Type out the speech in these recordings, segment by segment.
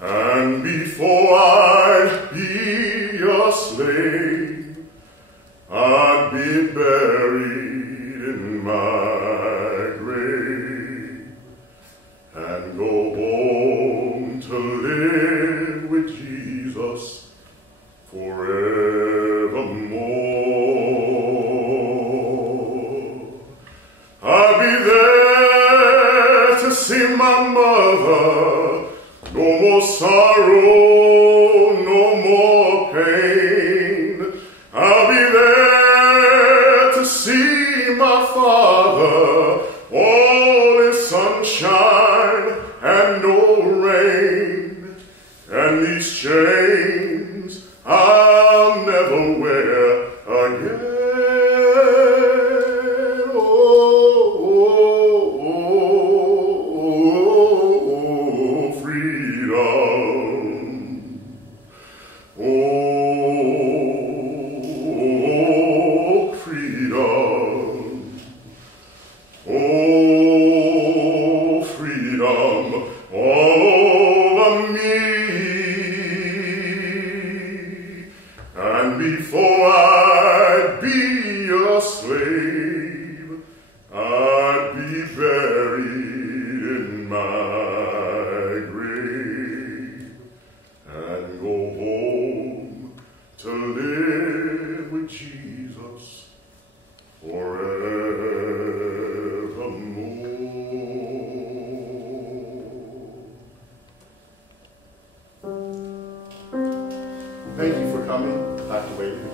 And before I'd be a slave, I'd be buried in my grave and go home to live with Jesus forevermore. I'll be there to see my mother, no more sorrow, no more pain. I'll be there to see my father, all is sunshine and no rain, and these chains I'll never wear again. Oh, freedom. Oh, freedom. Oh, freedom over me. And before I'd be a slave, I'd be buried in my grave and go home to live with Jesus forevermore. Thank you for coming, Dr. Whaley.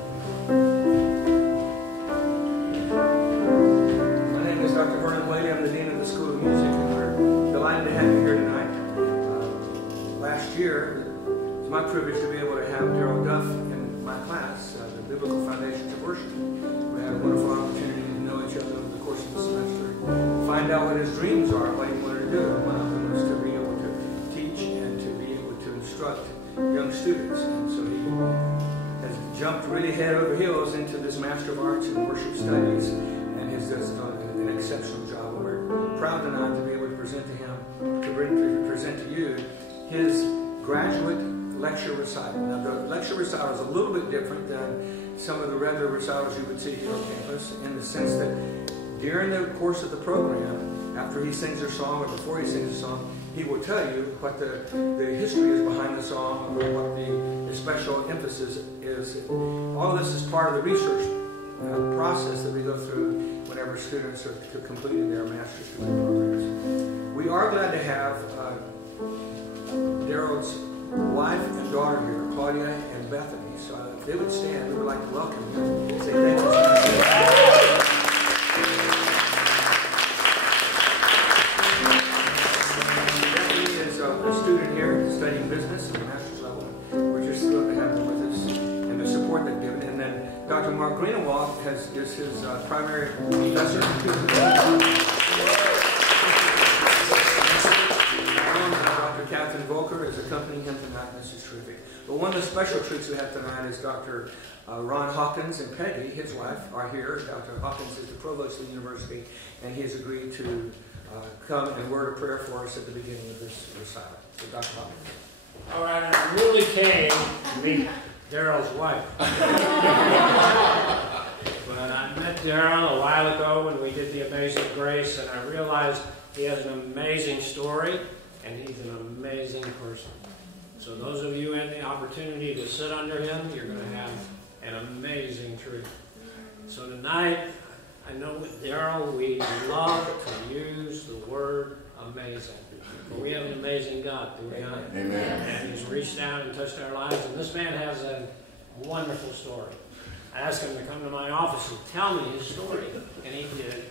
My name is Dr. Vernon Whaley. I'm the Dean of the School of Music, and we're delighted to have you here tonight. Last year, it was my privilege to be able to have Daryl Duff in my class, the Biblical Foundations of Worship. We had a wonderful opportunity to know each other over the course of the semester, find out what his dreams are, what he wanted to do. And one of them was to be able to teach and to be able to instruct young students. And so he has jumped really head over heels into this Master of Arts in Worship Studies, and has just done an exceptional job. And we're proud tonight to be able to present to him, present to you, his graduate lecture recital. Now, the lecture recital is a little bit different than some of the regular recitals you would see here on campus, in the sense that during the course of the program, after he sings a song or before he sings a song, he will tell you what the history is behind the song, or what the special emphasis is. All of this is part of the research process that we go through whenever students are completing their master's degree programs. We are glad to have Daryl's wife and daughter here, Claudia and Bethany. So if they would stand, we would like to welcome them and say thank you so much. Bethany is a student here studying business at the master's level. We're just thrilled to have them with us and the support they've given. And then Dr. Mark Greenewald is his primary professor. Catherine Volker is accompanying him tonight, and this is terrific. But one of the special treats we have tonight is Dr. Ron Hawkins and Peggy, his wife, are here. Dr. Hawkins is the provost of the university, and he has agreed to come and word a prayer for us at the beginning of this recital. So, Dr. Hawkins. All right, I really came to meet Daryl's wife. But I met Daryl a while ago when we did the Amazing Grace, and I realized he has an amazing story, and he's an amazing person. So those of you who had the opportunity to sit under him, you're going to have an amazing treat. So tonight, I know with Daryl, we love to use the word amazing. But we have an amazing God, do we not? Amen. And he's reached out and touched our lives, and this man has a wonderful story. I asked him to come to my office and tell me his story, and he did.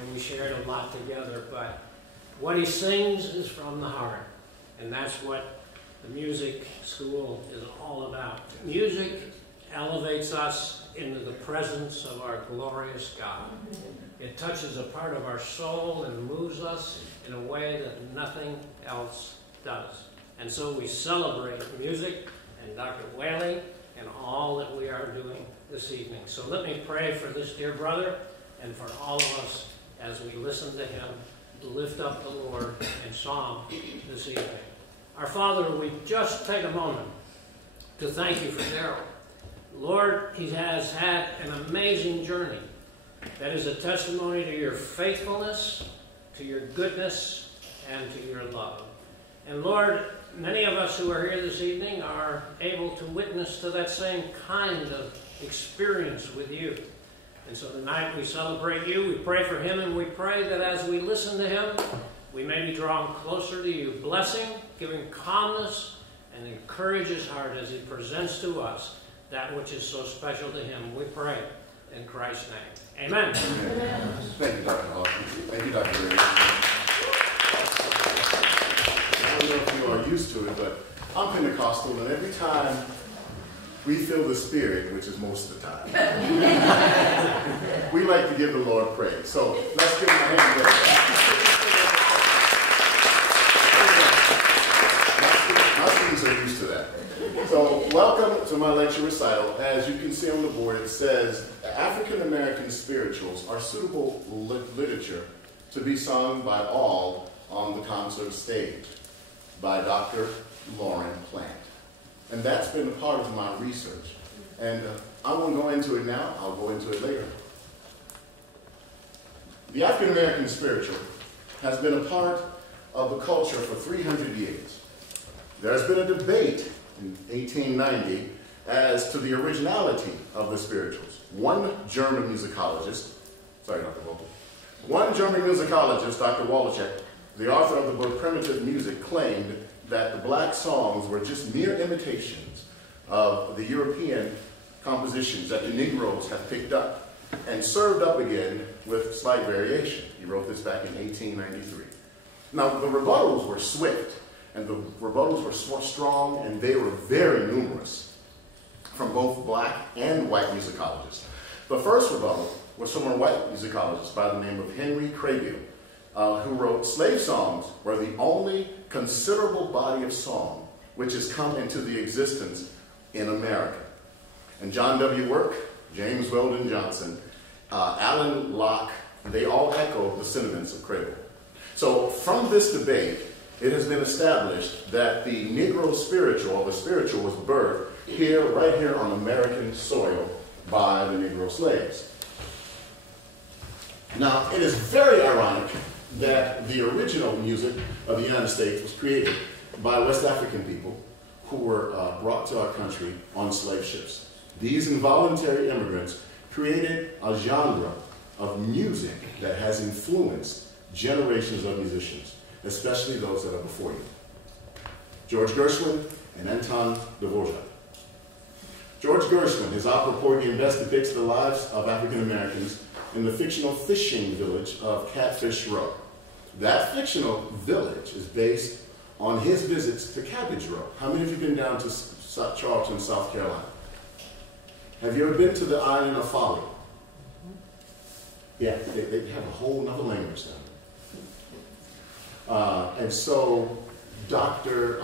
And we shared a lot together, but what he sings is from the heart, and that's what the music school is all about. Music elevates us into the presence of our glorious God. It touches a part of our soul and moves us in a way that nothing else does. And so we celebrate music and Dr. Whaley and all that we are doing this evening. So let me pray for this dear brother and for all of us as we listen to him lift up the Lord in song this evening. Our Father, we just take a moment to thank you for Daryl. Lord, he has had an amazing journey that is a testimony to your faithfulness, to your goodness, and to your love. And Lord, many of us who are here this evening are able to witness to that same kind of experience with you. And so tonight we celebrate you, we pray for him, and we pray that as we listen to him, we may be drawn closer to you. Bless him, give him calmness, and encourage his heart as he presents to us that which is so special to him. We pray in Christ's name. Amen. Amen. Thank you, Dr. Hawkins. Thank you, Dr. Ray. I don't know if you are used to it, but I'm Pentecostal, and every time we feel the Spirit, which is most of the time, we like to give the Lord praise. So let's give him a hand. My students are used to that. So welcome to my lecture recital. As you can see on the board, it says, African American spirituals are suitable literature to be sung by all on the concert stage, by Dr. Lauren Plant. And that's been a part of my research. And I won't go into it now, I'll go into it later. The African American spiritual has been a part of the culture for 300 years. There's been a debate in 1890 as to the originality of the spirituals. One German musicologist, Dr. Wallachek, the author of the book Primitive Music, claimed that the black songs were just mere imitations of the European compositions that the Negroes have picked up and served up again with slight variation. He wrote this back in 1893. Now, the rebuttals were swift, and the rebuttals were strong, and they were very numerous from both black and white musicologists. The first rebuttal was from a white musicologist by the name of Henry Craybill, who wrote, slave songs were the only considerable body of song which has come into the existence in America. And John W. Work, James Weldon Johnson, Alan Locke, they all echo the sentiments of Craybill. So from this debate, it has been established that the Negro spiritual, or the spiritual, was birthed here, right here on American soil by the Negro slaves. Now, it is very ironic that the original music of the United States was created by West African people who were brought to our country on slave ships. These involuntary immigrants created a genre of music that has influenced generations of musicians, especially those that are before you. George Gershwin and Anton Dvorak. George Gershwin, his opera Porgy and Bess, depicts the lives of African Americans in the fictional fishing village of Catfish Row. That fictional village is based on his visits to Cabbage Row. How many of you have been down to Charleston, South Carolina? Have you ever been to the island of Folly? Yeah, they have a whole nother language down there. And so Mr.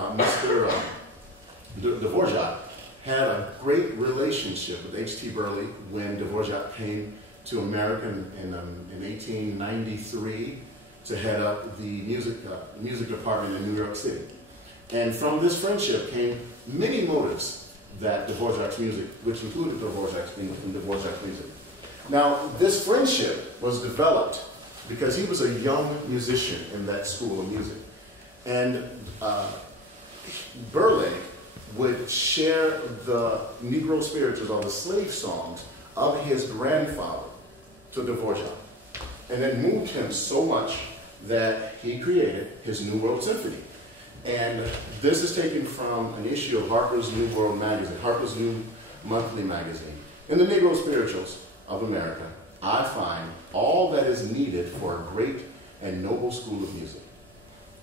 Dvorak had a great relationship with H.T. Burleigh when Dvorak came to America in 1893 to head up the music department in New York City. And from this friendship came many motives that Dvorak's music, which included Dvorak's music. Now, this friendship was developed because he was a young musician in that school of music. And Burleigh would share the Negro spirituals or the slave songs of his grandfather to Dvorak. And it moved him so much that he created his New World Symphony. And this is taken from an issue of Harper's New World magazine, Harper's New Monthly magazine. In the Negro Spirituals of America, I find all that is needed for a great and noble school of music.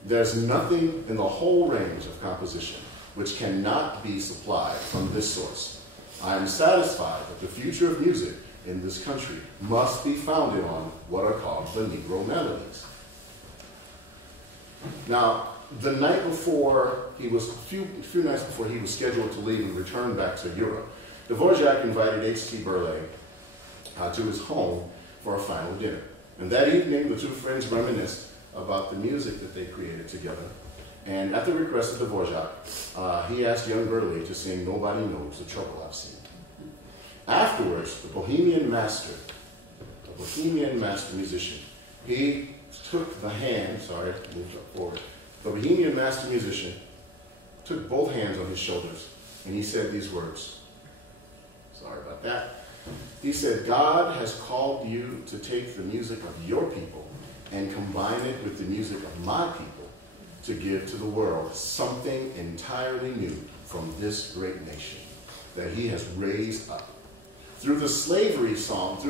There's nothing in the whole range of composition which cannot be supplied from this source. I am satisfied that the future of music in this country must be founded on what are called the Negro melodies. Now, the night before a few nights before he was scheduled to leave and return back to Europe, Dvorak invited H.T. Burleigh to his home for a final dinner. And that evening, the two friends reminisced about the music that they created together And at the request of the Dvorak, he asked young Burley to sing Nobody Knows the Trouble I've Seen. Afterwards, the Bohemian master musician, he took the hand, moved up forward. The Bohemian master musician took both hands on his shoulders and he said these words. Sorry about that. He said, God has called you to take the music of your people and combine it with the music of my people to give to the world something entirely new from this great nation that he has raised up. Through the slavery, these songs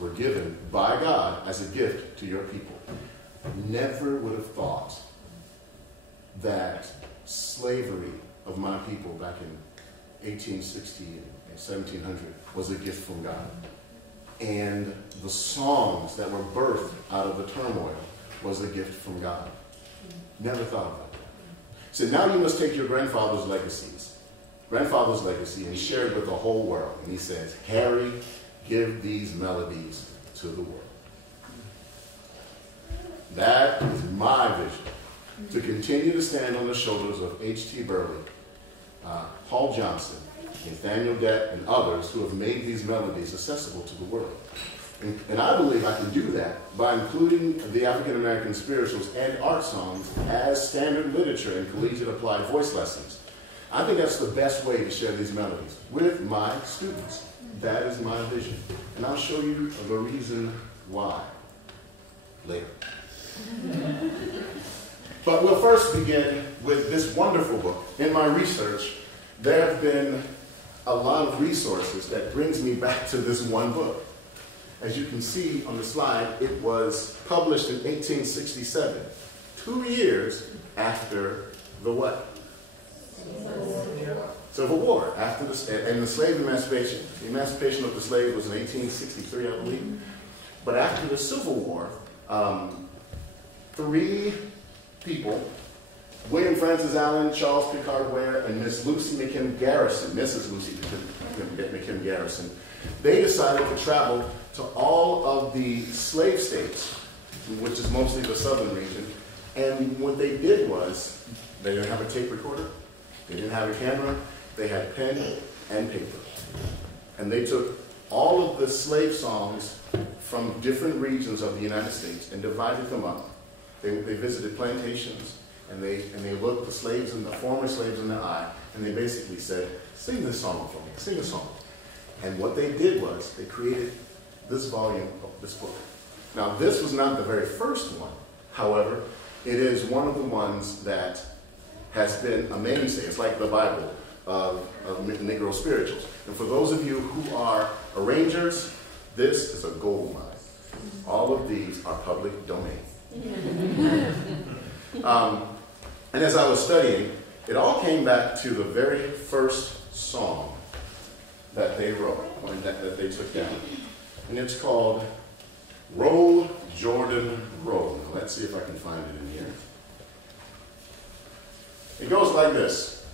were given by God as a gift to your people. Never would have thought that slavery of my people back in 1860 and 1700 was a gift from God. And the songs that were birthed out of the turmoil was a gift from God. Never thought about that. So now you must take your grandfather's legacy, and share it with the whole world. And he says, Harry, give these melodies to the world. That is my vision, to continue to stand on the shoulders of H.T. Burley, Paul Johnson, Nathaniel Dett, and others who have made these melodies accessible to the world. And I believe I can do that by including the African American spirituals and art songs as standard literature in collegiate applied voice lessons. I think that's the best way to share these melodies with my students. That is my vision. And I'll show you the reason why later. But we'll first begin with this wonderful book. In my research, there have been a lot of resources that brings me back to this one book. As you can see on the slide, it was published in 1867, 2 years after the what? Civil War. After the slave emancipation. The emancipation of the slave was in 1863, I believe. But after the Civil War, 3 people, William Francis Allen, Charles Picard Ware, and Miss Lucy McKim Garrison, Mrs. Lucy McKim Garrison, they decided to travel to all of the slave states, which is mostly the southern region. And what they did was, they didn't have a tape recorder, they didn't have a camera, they had pen and paper. And they took all of the slave songs from different regions of the United States and divided them up. They visited plantations, and they looked the former slaves in the eye, and they basically said, sing this song for me, sing a song. And what they did was, they created this volume of this book. Now, this was not the very first one. However, it is one of the ones that has been a mainstay. It's like the Bible of Negro spirituals. And for those of you who are arrangers, this is a gold mine. All of these are public domain. And as I was studying, it all came back to the very first song that they wrote, that they took down. And it's called Roll, Jordan, Roll. Now, let's see if I can find it in here. It goes like this.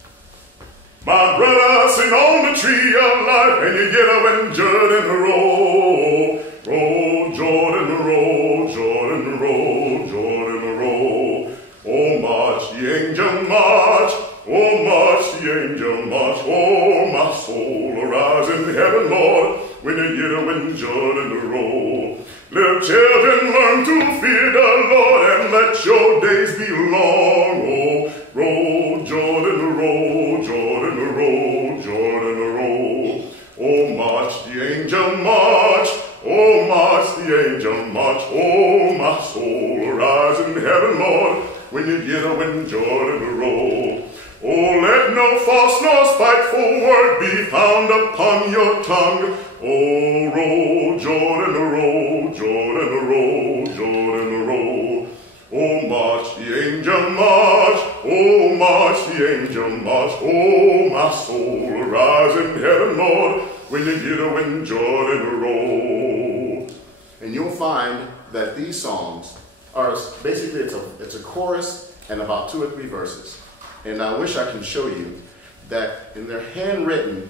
My brother, sing on the tree of life, and you get up and Jordan, roll. Roll, Jordan, roll, Jordan, roll, Jordan, roll. Oh, march the angel march. Oh, march the angel march. Oh, my soul, arise in heaven, Lord, when you get up and Jordan, roll. Little children, learn to fear the Lord, and let your days be long. Oh, roll, Jordan, roll, Jordan, roll, Jordan, roll. Oh, march the angel march. Oh, march the angel march. Oh, my soul, arise in heaven, Lord, when you get up and Jordan, roll. Oh, let no false nor spiteful word be found upon your tongue. Oh, roll, Jordan, roll, Jordan, roll, Jordan, roll. Oh, march the angel march. Oh, march the angel march. Oh, my soul, arise in heaven, Lord, when you get up and Jordan, roll. And you'll find that these songs are basically, it's a chorus and about 2 or 3 verses. And I wish I can show you that in their handwritten,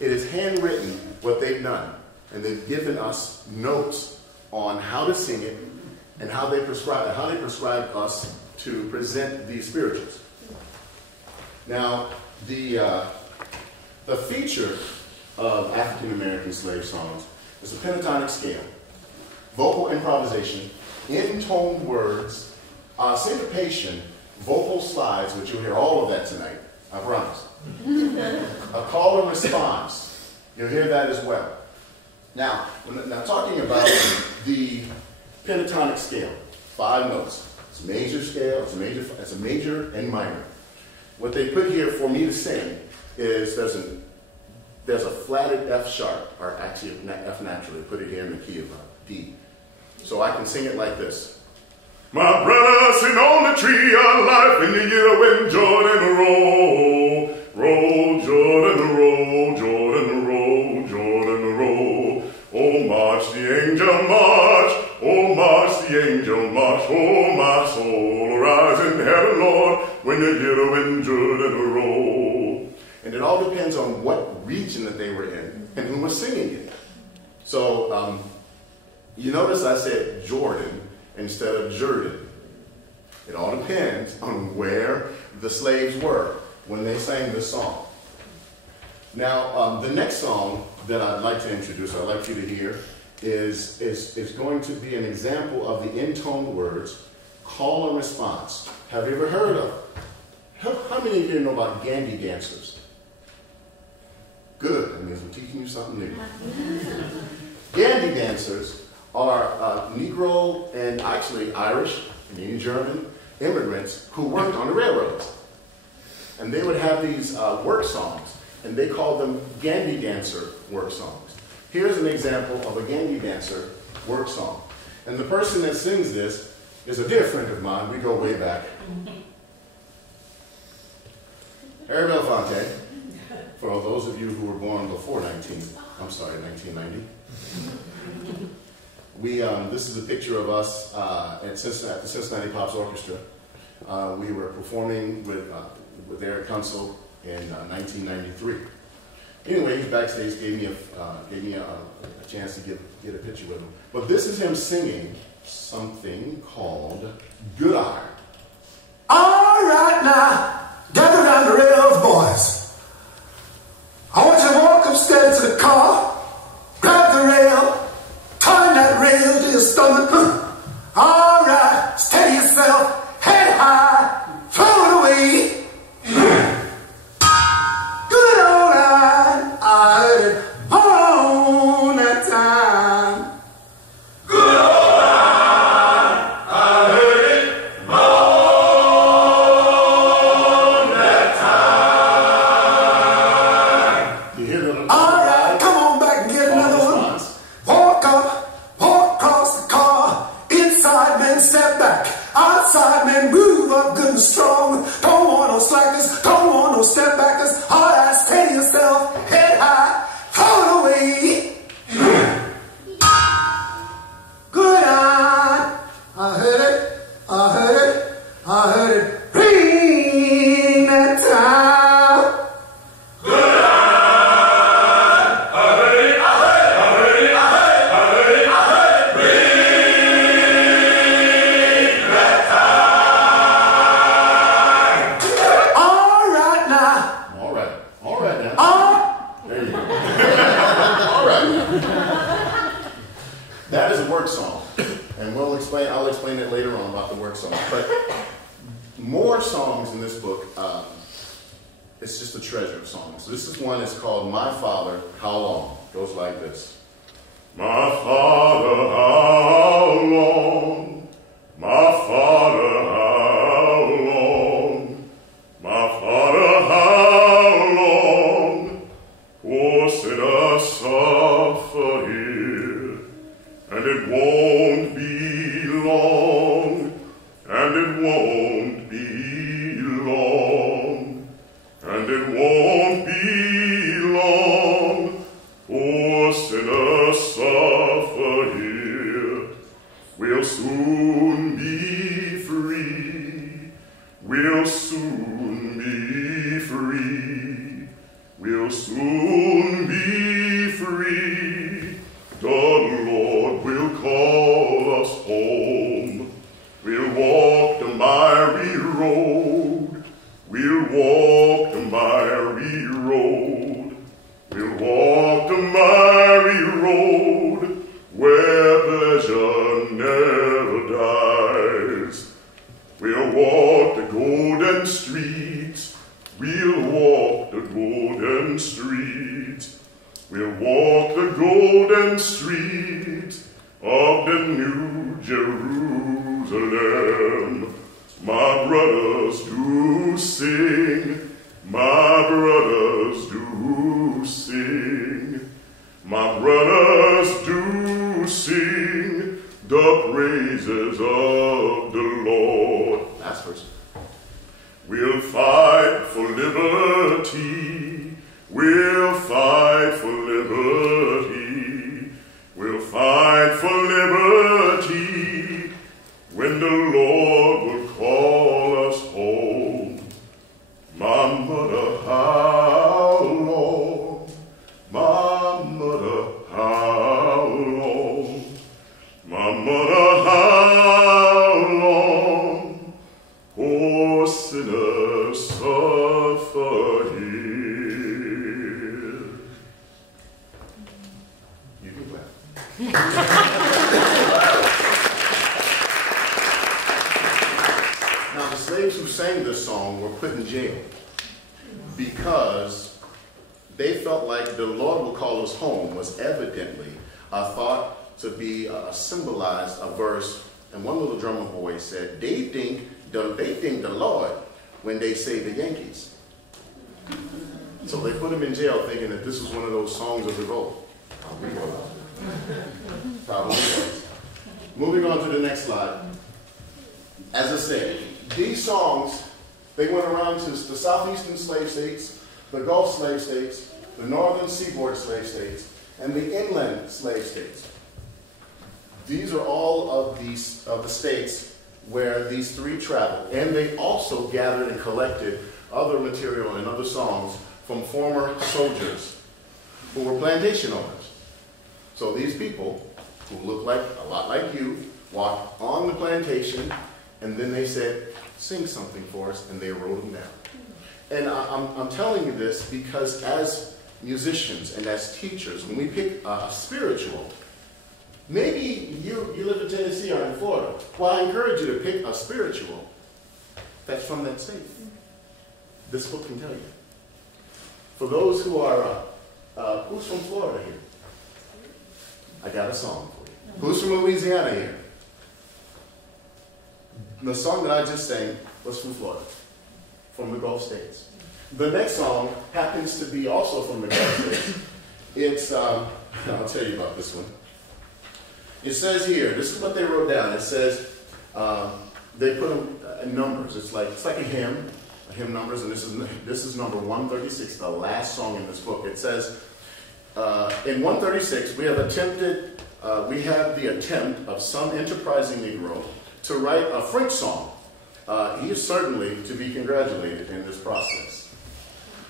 it is handwritten what they've done. And they've given us notes on how to sing it and how they prescribe us to present these spirituals. Now, the feature of African American slave songs is a pentatonic scale, vocal improvisation, intoned words, syncopation, vocal slides, which you'll hear all of that tonight, I promise. A call and response, you'll hear that as well. Now talking about the pentatonic scale, 5 notes. It's a major scale, it's a major and minor. What they put here for me to sing is there's a flatted F sharp, or actually F naturally, put it here in the key of D. So I can sing it like this. My brother sitting on the tree of life in the year when Jordan roll, roll, Jordan roll, Jordan roll, Jordan roll. Oh, march the angel march, oh, march the angel march, oh, my soul, rise in heaven, Lord, when the year when Jordan roll. And it all depends on what region that they were in and who was singing it. So, you notice I said Jordan instead of Jordan. It all depends on where the slaves were when they sang this song. Now, the next song that I'd like to introduce, I'd like you to hear, is going to be an example of the intoned words, call and response. Have you ever heard of? How many of you know about Gandy dancers? Good, that means I'm teaching you something new. Gandy dancers are Negro and actually Irish and even German immigrants who worked on the railroads. And they would have these work songs, and they called them Gandy dancer work songs. Here's an example of a Gandy dancer work song. And the person that sings this is a dear friend of mine. We go way back. Harry Belafonte, for those of you who were born before 1990. This is a picture of us at the Cincinnati Pops Orchestra. We were performing with Eric Kunsel in 1993. Anyway, he backstage gave me a chance to get a picture with him. But this is him singing something called Good Iron. All right, now, gather around the rails, boys. I want you to walk upstairs to the car, grab the rail, turn that rail to your stomach. All right, steady yourself, head high, throw it away. Good old iron, I heard it on that time. Good old iron, I heard it on that time. You hear that? All right, come on back and get another one. Walk up, walk across the car. Inside men step back. Outside men move up good and strong. Don't want no slackers, don't want no step backers. All right, steady yourself, head high, throw it away. Good eye, I heard it, I heard it, I heard it. Ring that time. That is a work song, and I'll explain it later on about the work song. But more songs in this book, it's just a treasure of songs. This is one that's called My Father, How Long? It goes like this. My Father, how long? My Father, how long? My Father, how long? Poor sinner suffer here, and it won't be long, and it won't be long, and it won't be long. Poor sinner suffer here, we'll soon be free, we'll soon be free, we'll soon be free. The Lord will call us home, we'll walk the mile streets. We'll walk the golden streets. We'll walk the golden streets of the New Jerusalem. My brothers do sing. My brothers do sing. My brothers do sing the praises of the Lord. Last verse. We'll fight for liberty. We'll fight for liberty. We'll fight for liberty when the Lord will call us home. My mother, how long? My mother, how long? My mother, how long? Oh, sinners suffer here. You can clap. Now, the slaves who sang this song were put in jail because they felt like the Lord will call us home was evidently thought to be symbolized a verse. And one little drummer boy said, they think the Lord when they say the Yankees. So they put him in jail thinking that this was one of those songs of revolt. Probably was. Moving on to the next slide. As I said, these songs, they went around to the southeastern slave states, the Gulf slave states, the northern seaboard slave states, and the inland slave states. These are all of the states where these three traveled. And they also gathered and collected other material and other songs from former soldiers who were plantation owners. So these people, who look like a lot like you, walked on the plantation, and then they said, sing something for us, and they wrote them down. And I'm telling you this because as musicians and as teachers, when we pick a spiritual, maybe you live in Tennessee or in Florida, well, I encourage you to pick a spiritual that's from that state. This book can tell you. For those who are, who's from Florida here? I got a song for you. Who's from Louisiana here? The song that I just sang was from Florida, from the Gulf states. The next song happens to be also from the Gulf states. It's, I'll tell you about this one. It says here, this is what they wrote down. It says, they put them in numbers. It's like a hymn numbers, and this is number 136, the last song in this book. It says, in 136, we have the attempt of some enterprising Negro to write a French song. He is certainly to be congratulated in this process.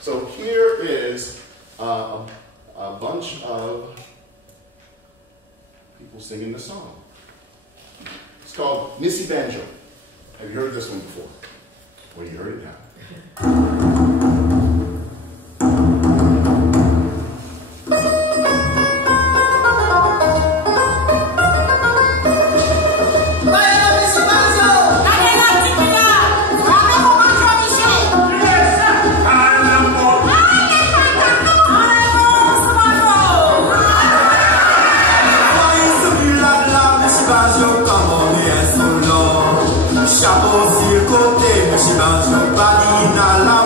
So here is a bunch of people singing the song. It's called Missy Banjo. Have you heard this one before? Well, you heard it now. Chapeau sur le côté, Monsieur Banjo, Badina, la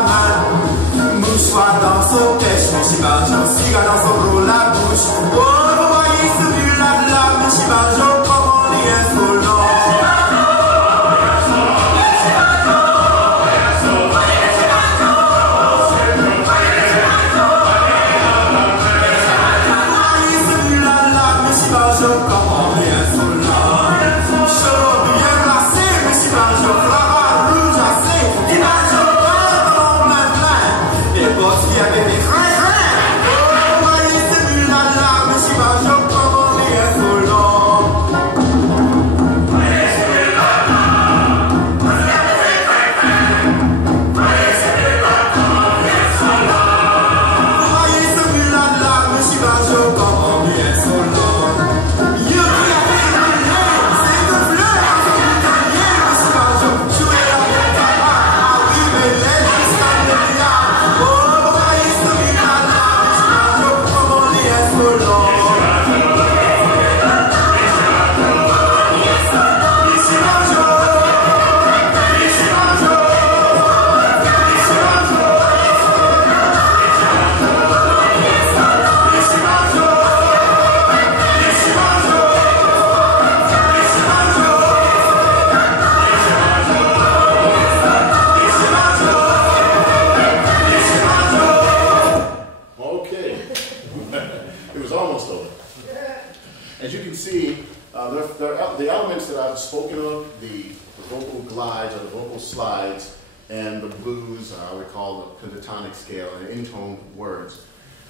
slides or the vocal slides and the blues, we call the pentatonic scale, and intoned words,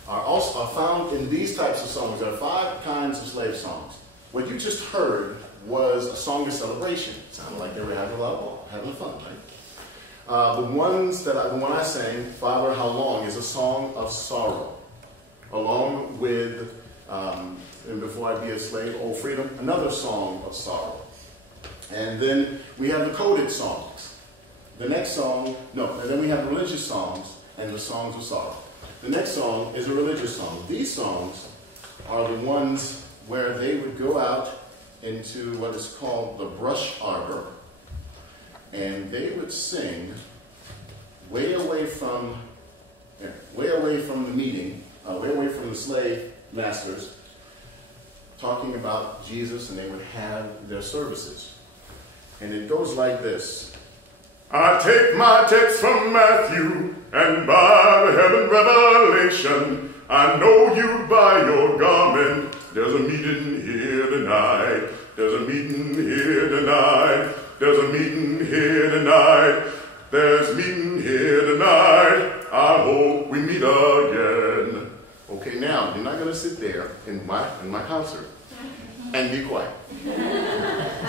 are found in these types of songs. There are 5 kinds of slave songs. What you just heard was a song of celebration. It sounded like they were having fun, right? The one I sang, Father, How Long, is a song of sorrow, along with, and Before I Be a Slave, Old Freedom, another song of sorrow. And then we have the coded songs. The next song, and then we have the religious songs and the songs of sorrow. The next song is a religious song. These songs are the ones where they would go out into what is called the brush arbor, and they would sing way away from the meeting, way away from the slave masters, talking about Jesus, and they would have their services. And it goes like this. I take my text from Matthew, and by the heaven revelation, I know you by your garment. There's a meeting here tonight. There's a meeting here tonight. There's a meeting here tonight. There's meeting here tonight. I hope we meet again. Okay, now, you're not going to sit there in my concert and be quiet.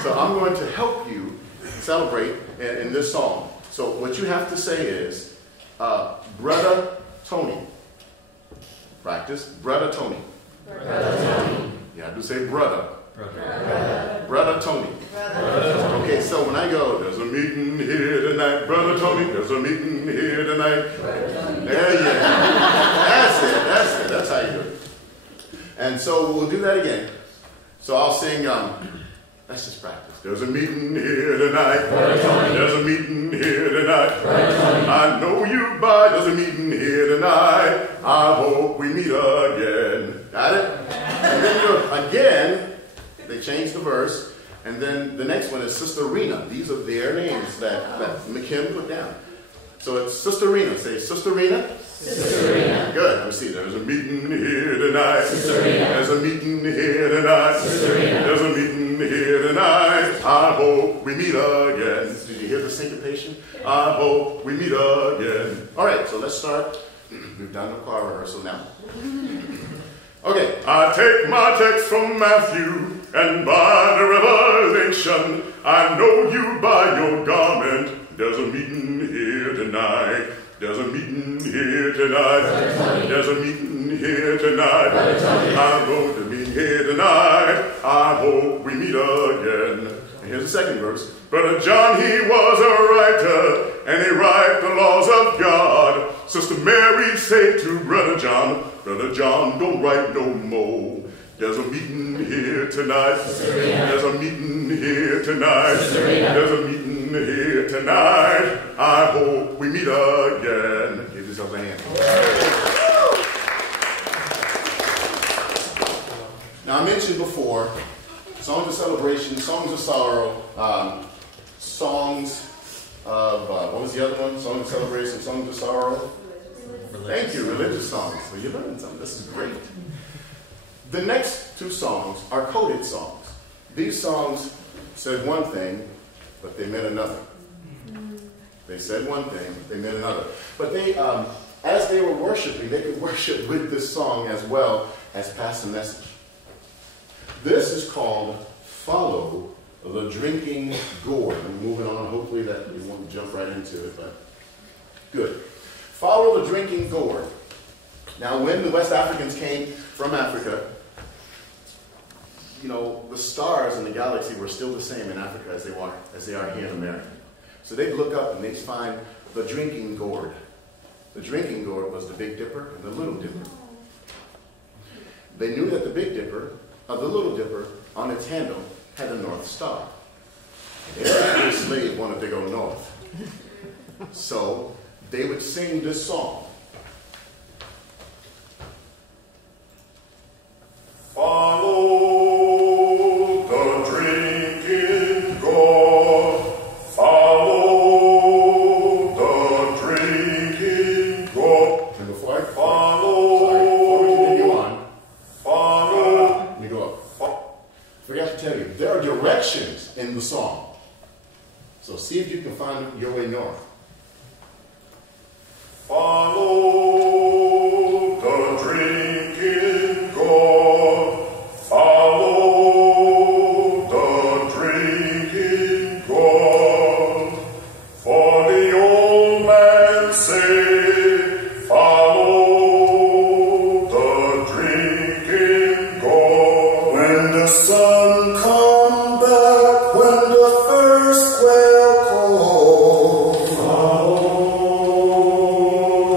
So I'm going to help you celebrate in this song. So what you have to say is, Brother Tony. Practice, Brother Tony. Brother Tony. You have to say brother. Brother. Brother Tony. Brother. Okay, so when I go, there's a meeting here tonight, Brother Tony. There's a meeting here tonight. There you go. That's it. That's how you do it. And so we'll do that again. So I'll sing, let's just practice. There's a meeting here tonight. There's a meeting here tonight. I know you by. There's a meeting here tonight. I hope we meet again. Got it? And then again, they change the verse. And then the next one is Sister Rena. These are their names that McKim put down. So it's Sister Rena. Say, Sister Rena. Sister Rena. Good. Let me see. There's a meeting here tonight. Sister Rena. There's a meeting here tonight. Sister Rena. There's a meeting here tonight. I hope we meet again. Did you hear the syncopation? I hope we meet again. All right. So let's start. We've done the choir rehearsal now. Okay. I take my text from Matthew, and by the revelation, I know you by your garment. There's a meeting here tonight. There's a meeting here tonight. There's a meeting here tonight. I'm going to be here tonight. I hope we meet again. And here's the second verse. Brother John, he was a writer, and he write the laws of God. Sister Mary say to Brother John, don't write no more. There's a meeting here tonight. There's a meeting here tonight. There's a meeting here tonight. I hope we meet again. Give yourself a hand. Now I mentioned before, songs of celebration, songs of sorrow, songs of, what was the other one? Songs of celebration, songs of sorrow. Thank you, religious songs. So you're learning something. This is great. The next 2 songs are coded songs. These songs said one thing, but they meant another. They said one thing, they meant another. But they, as they were worshiping, they could worship with this song as well as pass a message. This is called Follow the Drinking Gourd. I'm moving on. Hopefully that you won't jump right into it, but good. Follow the Drinking Gourd. Now, when the West Africans came from Africa, you know, the stars in the galaxy were still the same in Africa as they are here in America. So they'd look up and they'd find the drinking gourd. The drinking gourd was the Big Dipper and the Little Dipper. They knew that the Big Dipper, the Little Dipper, on its handle had a North Star. Every slave wanted to go north. So they would sing this song. Follow the drinking gourd. Follow the drinking gourd. And before Follow. we continue on, Follow. let me go up. Forgot to tell you, there are directions in the song. So see if you Find Your Way North. Follow the drinking gourd. Follow the drinking gourd. For the old man said, follow the drinking gourd. When the sun come back, when the thirst will cold, follow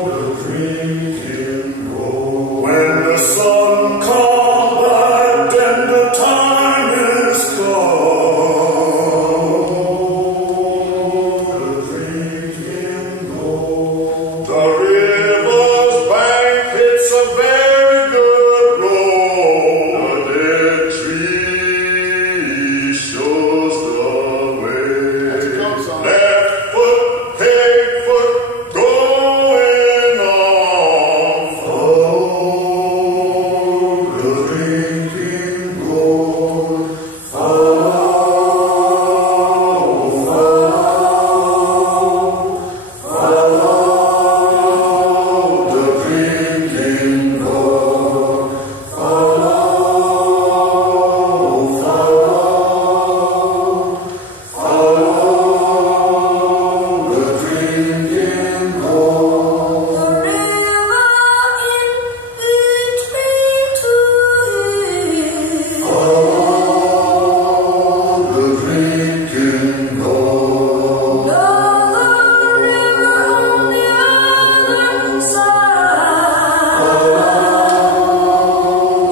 the drinking gourd. When the sun come back and the time is gone, the drinking gourd. the river's bank hits a very good roll. A dead tree shows the That's a way. drum song. Left foot, peg foot, going on. Follow the drinking gourd. Follow the drinking gourd. Follow the drinking gourd. The river in between two hills. Follow the drinking gourd. The river on the other side.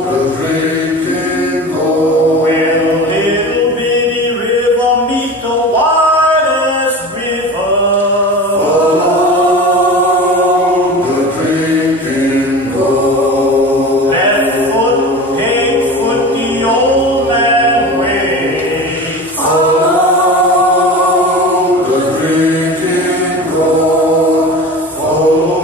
The drinking gourd. When the little bitty river meet the widest river, Follow the drinking gourd. left foot, peg foot, the old man waits. Follow the drinking gourd. Follow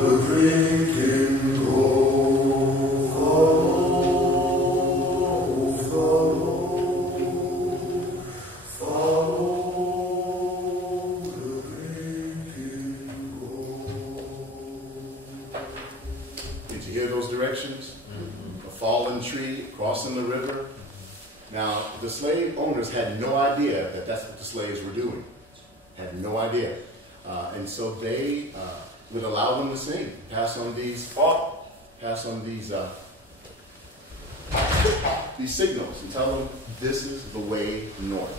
the drinking gourd. Follow the drinking gourd. Did you hear those directions? A fallen tree, crossing the river. Now, the slave owners had no idea that that's what the slaves were doing. Had no idea. And so they would allow them to sing, pass on these signals and tell them this is the way north.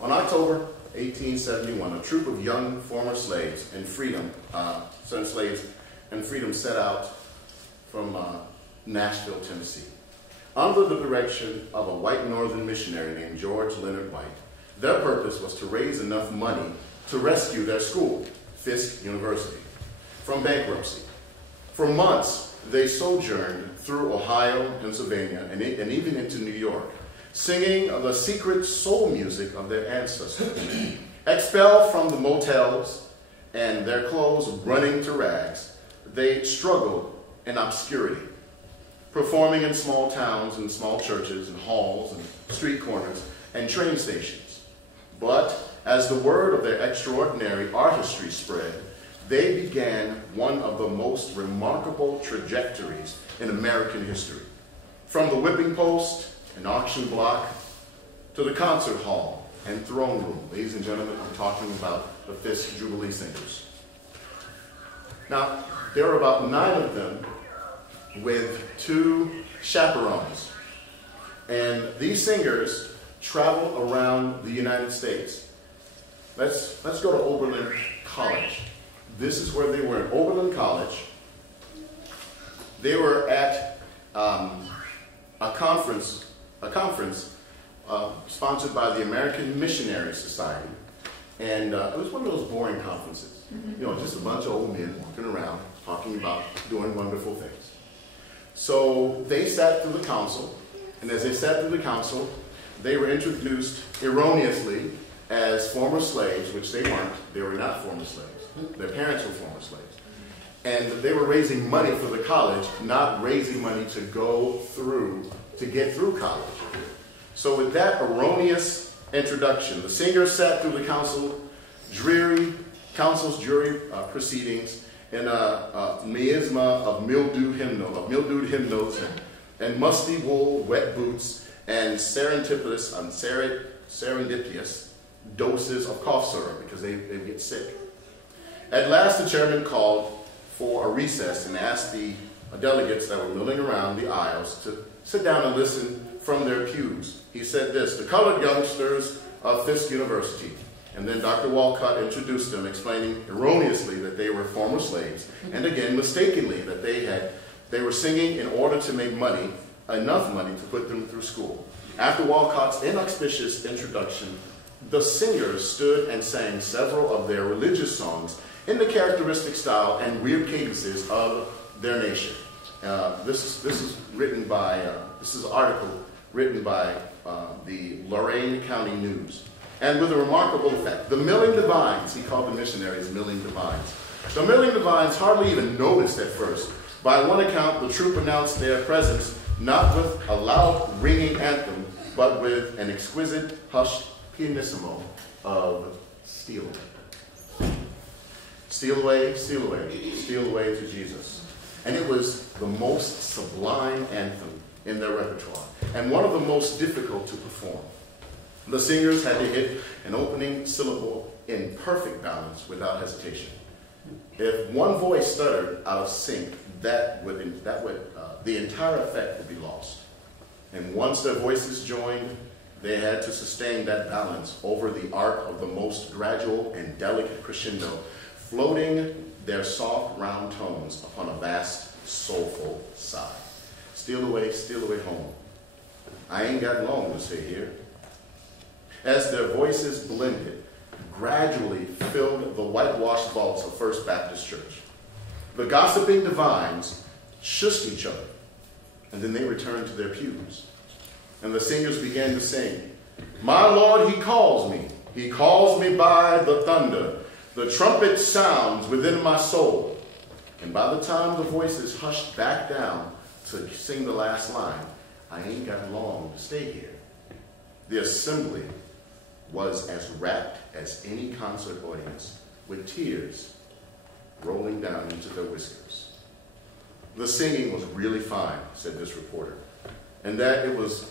On October 1871, a troop of young former slaves and freedom set out from Nashville, Tennessee. Under the direction of a white northern missionary named George Leonard White, their purpose was to raise enough money to rescue their school, Fisk University, from bankruptcy. For months, they sojourned through Ohio, Pennsylvania, and even into New York, singing the secret soul music of their ancestors. Expelled from the motels and their clothes running to rags, they struggled in obscurity, performing in small towns and small churches and halls and street corners and train stations. But as the word of their extraordinary artistry spread, they began one of the most remarkable trajectories in American history. From the whipping post and auction block to the concert hall and throne room. Ladies and gentlemen, I'm talking about the Fisk Jubilee singers. Now, there were about 9 of them with 2 chaperones. And these singers traveled around the United States. Let's go to Oberlin College. This is where they were at Oberlin College. They were at a conference sponsored by the American Missionary Society. And it was one of those boring conferences. You know, just a bunch of old men walking around talking about doing wonderful things. So they sat through the council, and as they sat through the council, they were introduced erroneously as former slaves, which they weren't. They were not former slaves. Their parents were former slaves. And they were raising money for the college, not raising money to get through college. So with that erroneous introduction, the singers sat through the council's jury proceedings in a miasma of mildewed hymnals and musty wool, wet boots, and serendipitous doses of cough syrup because they get sick. At last, the chairman called for a recess and asked the delegates that were milling around the aisles to sit down and listen from their pews. He said this: the colored youngsters of Fisk University. And then Dr. Walcott introduced them, explaining erroneously that they were former slaves, and again mistakenly that they were singing in order to make money, enough money to put them through school. After Walcott's inauspicious introduction, the singers stood and sang several of their religious songs in the characteristic style and weird cadences of their nation. This is an article written by the Lorain County News. And with a remarkable effect. The milling divines, he called the missionaries milling divines. The milling divines hardly even noticed at first. By one account, the troupe announced their presence not with a loud ringing anthem, but with an exquisite hushed pianissimo of Steal Away. Steal away, steal away, steal away to Jesus. And it was the most sublime anthem in their repertoire, and one of the most difficult to perform. The singers had to hit an opening syllable in perfect balance without hesitation. If one voice stuttered out of sync, the entire effect would be lost. And once their voices joined, they had to sustain that balance over the arc of the most gradual and delicate crescendo, floating their soft, round tones upon a vast, soulful sigh. Steal away home. I ain't got long to stay here. As their voices blended, gradually filled the whitewashed vaults of First Baptist Church. The gossiping divines shushed each other, and then they returned to their pews. And the singers began to sing, "My Lord, he calls me. He calls me by the thunder. The trumpet sounds within my soul." And by the time the voices hushed back down to sing the last line, "I ain't got long to stay here," the assembly was as rapt as any concert audience, with tears rolling down into their whiskers. The singing was really fine, said this reporter, and that it was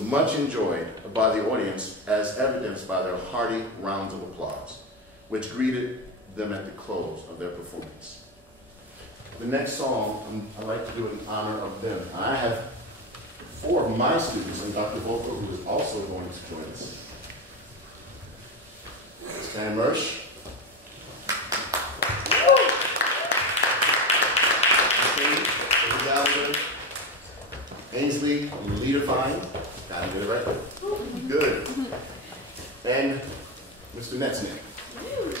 much enjoyed by the audience, as evidenced by their hearty rounds of applause, which greeted them at the close of their performance. The next song, I'd like to do in honor of them. I have 4 of my students, and Dr. Volker, who is also going to join us. Stan Mersch. Ainsley Liederfine. Got to get it right. Good. And Mr. Netznick.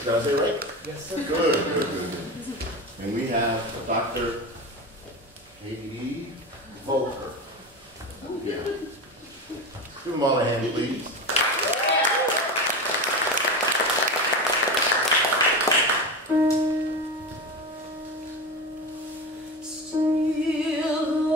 Did I say it right? Yes, sir. Good. And we have Dr. Katie Volker. Yeah. Give them all a hand, please. Steal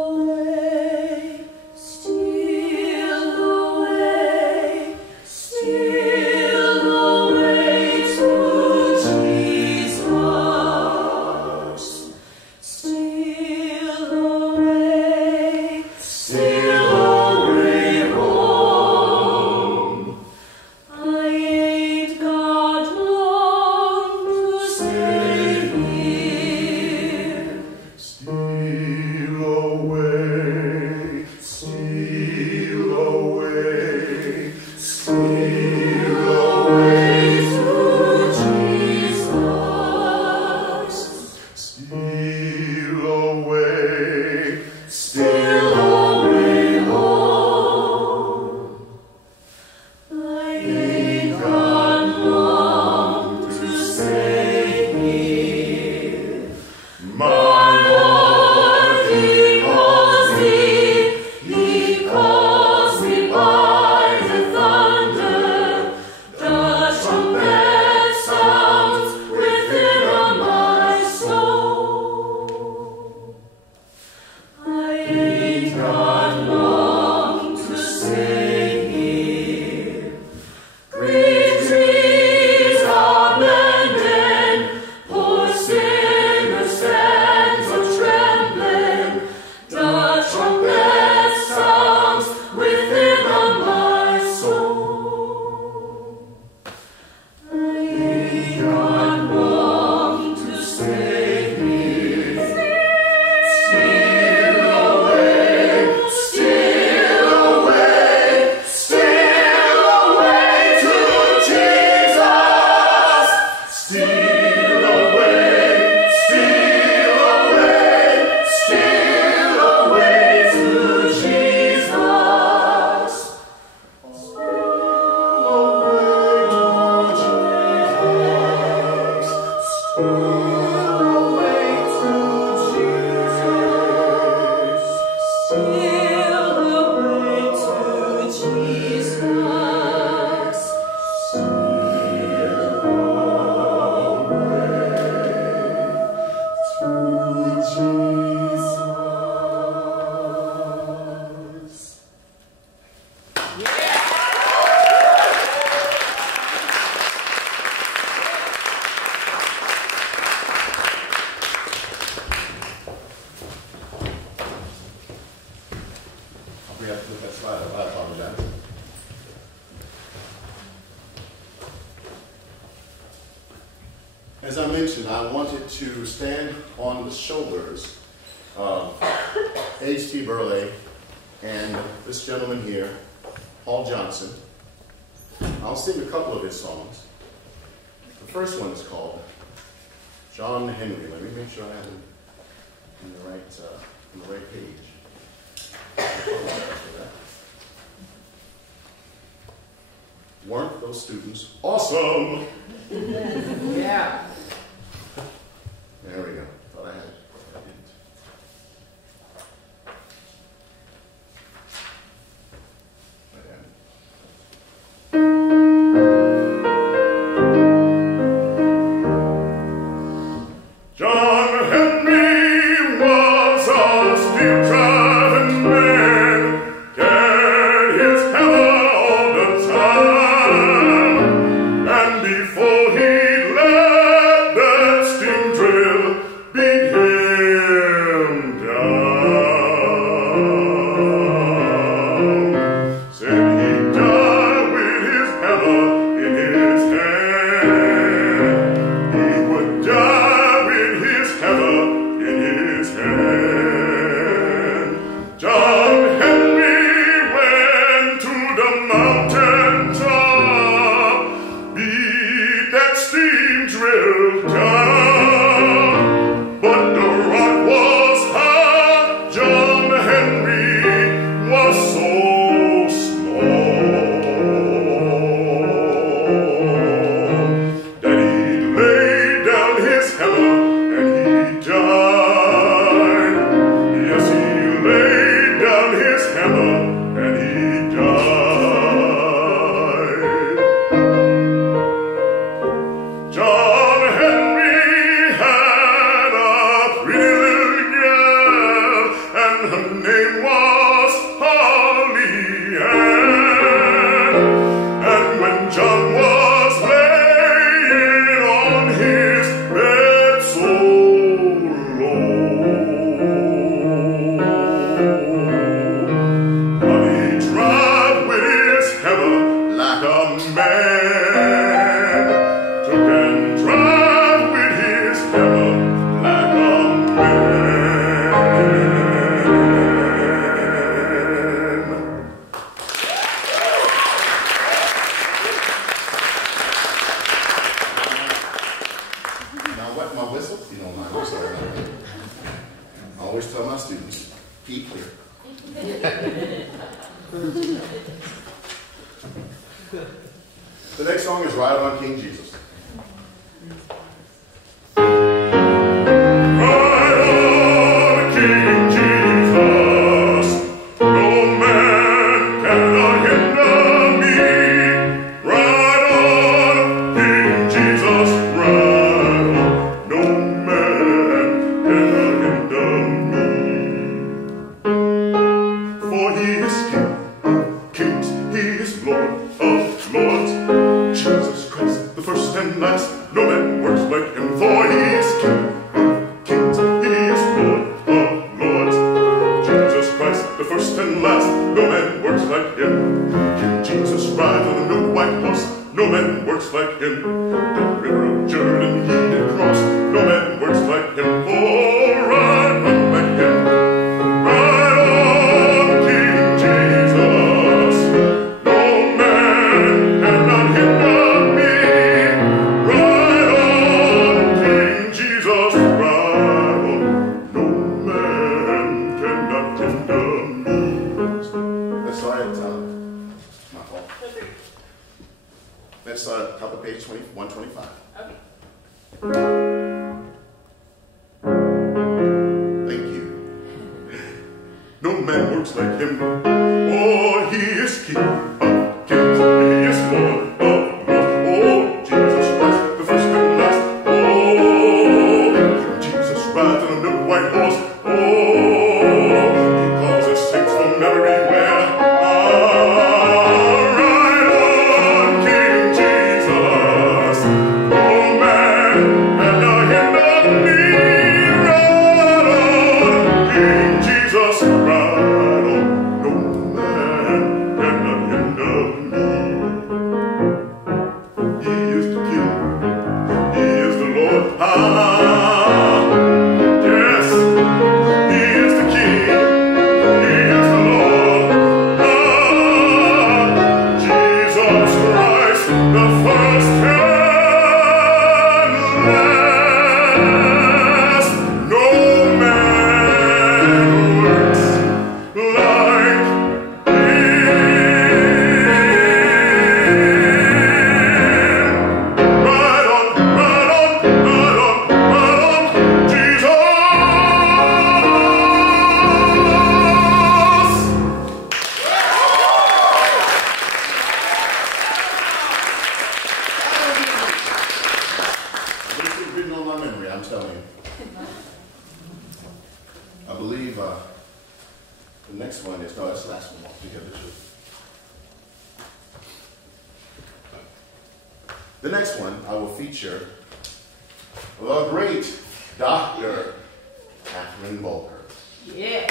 away home. As I mentioned, I wanted to stand on the shoulders of H.T. Burleigh and this gentleman here, Paul Johnson. I'll sing a couple of his songs. The first one is called John Henry. Let me make sure I have it in the right page. Weren't those students awesome? Yeah. There we go. Thought I had it. I didn't. John Henry was a steel-driving man, carried his hammer all the time, and before he let that steam drill beat him down. Said he'd die with his hammer in his hand. He would die with his hammer in his hand. John Henry went to the mountain top, beat that steam drill down, but the rock was hard. John Henry was so small that he laid down his hammer and he died. Yes, he laid down his hammer and he died. John Henry had a pretty little girl, and her name was Holly Ann. And when John was laying on his bed so low, Holly tried with his hammer like a man. Took and tried with his hammer like a man. Now, wet my whistle, if you don't mind. I'm sorry about that. I always tell my students, keep clear. The next song is Ride on King Jesus. Ride on, King Jesus, no man cannot hinder me. Ride on, King Jesus, ride on, no man cannot hinder me. first and last. No man works like him. King Jesus rides on a milk white horse. No man works like him. The river of Jordan he did cross. No man works like him. Oh, ride on like him. Ride on, King Jesus. No man cannot hinder me. Ride on, King Jesus. Ride on. No man cannot hinder me. Let's start at my fault. Let's start at the top of page 125. Okay. Thank you. No man works like him. Oh, he is King of kings. He is Lord of lords. Oh, Jesus Christ, the first and last. Oh, Jesus rides on a milk white horse. Oh, he calls his saints from everywhere. Ride on, King Jesus. No man cannot hinder me. Ride on, King Jesus. Ride on, no man cannot hinder me. He is the King. He is the Lord. Yes. He is the King. He is the Lord. Jesus Christ, the first and last. No man works like him. Ride on, ride on, ride on, ride on, Jesus. This is written on my memory, I'm telling you. I believe the next one is, no, that's the last one altogether too. The next one I will feature the great Dr. Catherine Volker. Yeah.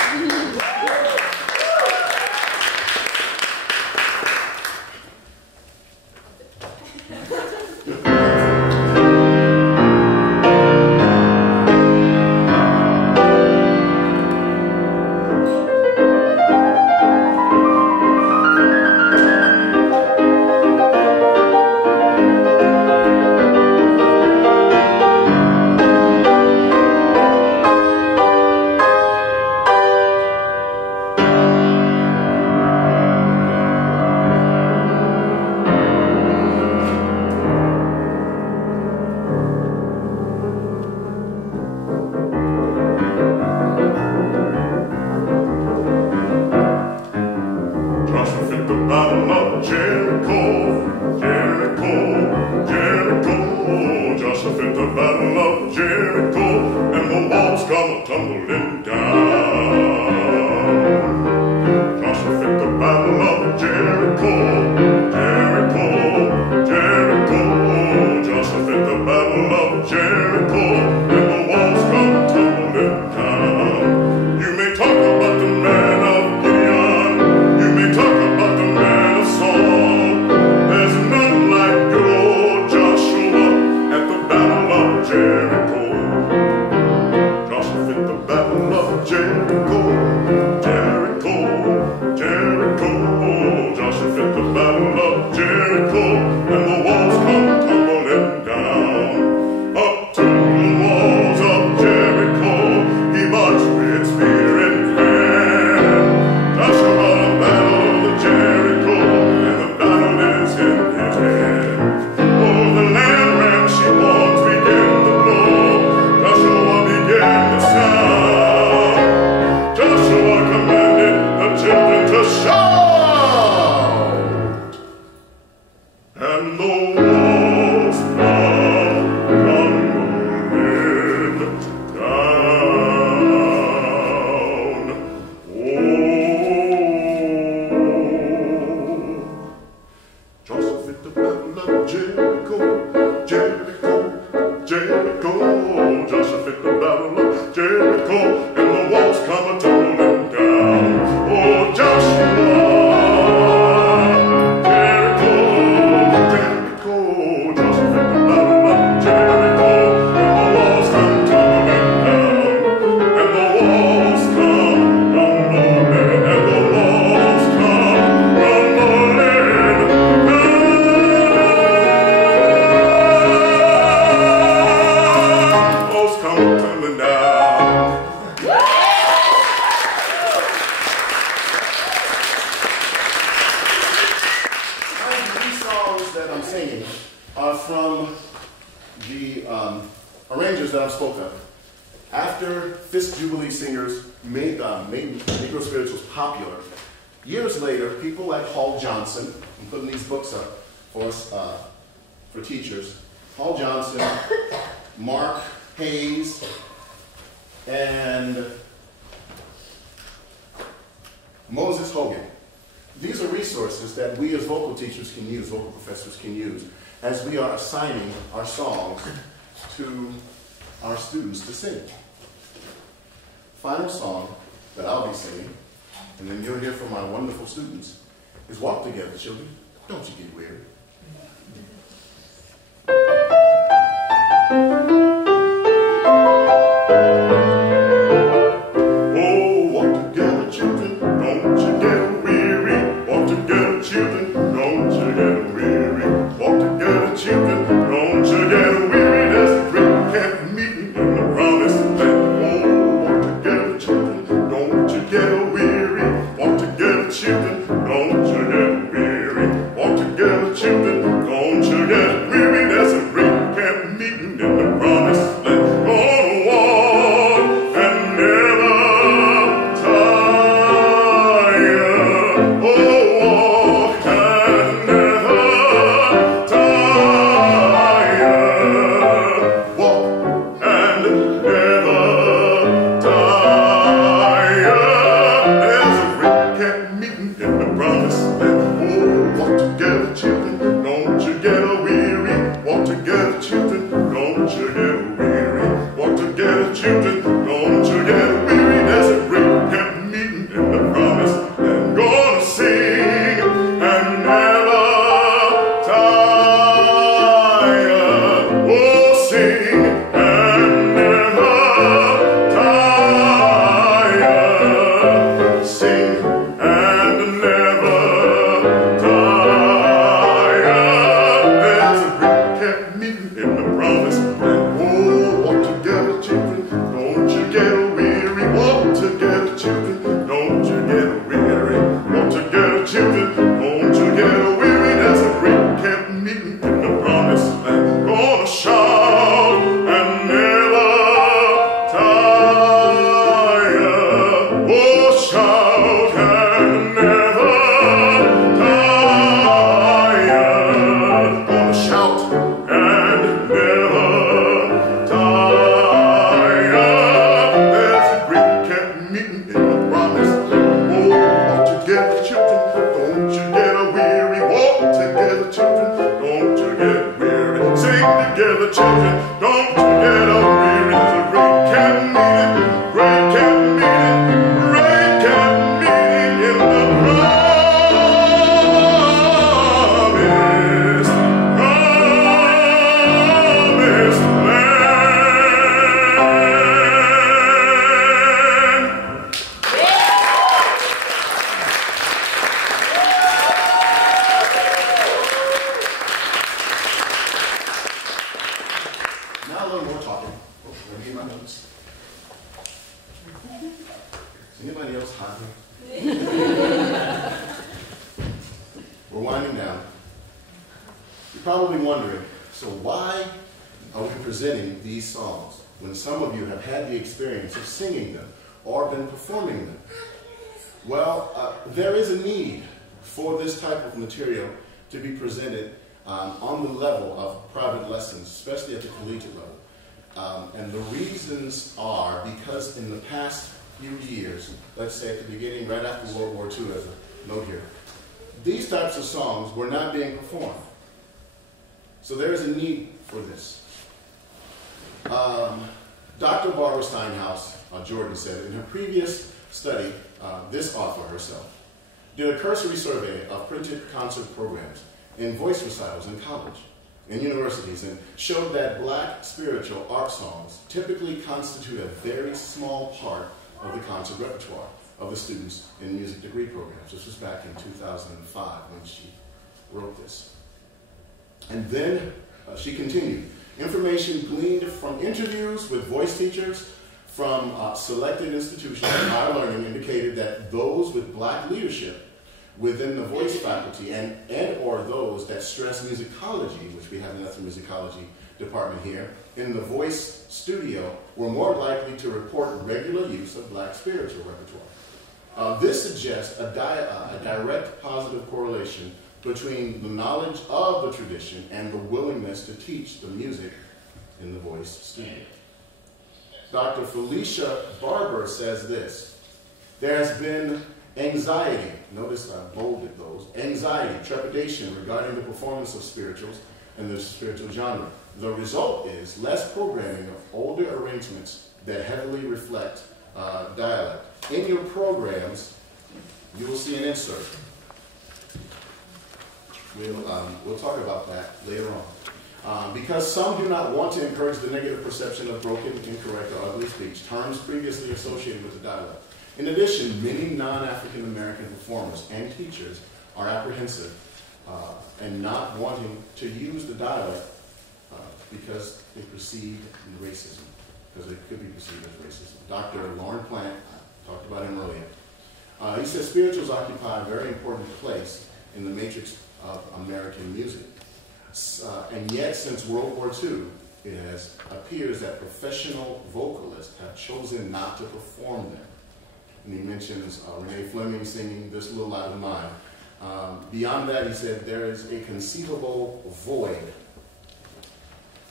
Joshua fit the battle of Jericho, Jericho, Jericho. Joshua fit the battle of Jericho, and the walls come tumbling down. Joshua fit the battle of Jericho, Jericho, Jericho. Joshua fit the battle of Jericho, and the walls come tumbling down. You may talk about the man of Gideon. You may talk about the man of Saul. the arrangers that I spoke of, after Fisk Jubilee singers made Negro spirituals popular, years later, people like Hall Johnson, I'm putting these books up for us, for teachers, Hall Johnson, Mark Hayes, and Moses Hogan. These are resources that we as vocal teachers can use, vocal professors can use, as we are assigning our songs to our students to sing. Final song that I'll be singing, and then you'll hear from my wonderful students, is Walk Together, Children. Don't you get weary. Oh, walk together, children, don't you get weary. Walk together, children, don't you get weary. Walk together, children, don't you get weary. There's a great camp meeting in the promised land. Oh, walk together, children, don't you get weary. Walk together, children, don't you get weary. Walk together, children, don't you get weary. There's a great camp meeting in the promised land. Gonna walk and never tire. Oh, walk and never tire. Walk and never tire. There's a great camp meeting in the promised land. Oh, walk together, children, don't you get weary. Walk together, children, don't you get weary. Walk together, children, don't you get weary. There's a great camp meeting in the promised land. Gonna sing and never tire. Oh, sing and never tire. Sing and never tire. There's a great camp meeting in the promised land. Oh, walk together, children, don't you get weary. Walk together, children, don't you get weary. Walk together, children, don't you get weary. There's a great camp meeting in the promised land. Gonna shout and never tire. Oh, shout and never tire. Gonna shout and never tire. There's a great camp meeting in the promised land. Oh, walk together, children, don't you get weary. Walk together, children, don't you get weary. Sing together, children, don't you get weary. There's a great camp meeting, great camp meeting, great camp meeting in the promised Now a little more talking. Oh, let me get my notes. Is anybody else hot here? We're winding down. You're probably wondering, so why are we presenting these songs when some of you have had the experience of singing them or been performing them? Well, there is a need for this type of material to be presented on the level of private lessons, especially at the collegiate level. And the reasons are because in the past few years, let's say at the beginning, right after World War II, as a note here, these types of songs were not being performed. So there is a need for this. Dr. Barbara Steinhaus, Jordan said, in her previous study, this author herself did a cursory survey of printed concert programs in voice recitals in college and universities and showed that black spiritual art songs typically constitute a very small part of the concert repertoire of the students in music degree programs. This was back in 2005 when she wrote this. And then she continued, information gleaned from interviews with voice teachers from selected institutions of higher learning indicated that those with black leadership within the voice faculty and or those that stress musicology, which we have in ethnomusicology department here in the voice studio were more likely to report regular use of black spiritual repertoire. This suggests a direct positive correlation between the knowledge of the tradition and the willingness to teach the music in the voice studio. Dr. Felicia Barber says this: there has been anxiety, notice I bolded those, anxiety, trepidation regarding the performance of spirituals and the spiritual genre. The result is less programming of older arrangements that heavily reflect dialect. In your programs, you will see an insert. We'll talk about that later on. Because some do not want to encourage the negative perception of broken, incorrect, or ugly speech, terms previously associated with the dialect. In addition, many non-African American performers and teachers are apprehensive and not wanting to use the dialect because they perceive racism, because it could be perceived as racism. Dr. Lauren Plant, I talked about him earlier, he says spirituals occupy a very important place in the matrix of American music. And yet, since World War II, it appears that professional vocalists have chosen not to perform them. And he mentions Renee Fleming singing This Little Light of Mine. Beyond that, he said, there is a conceivable void.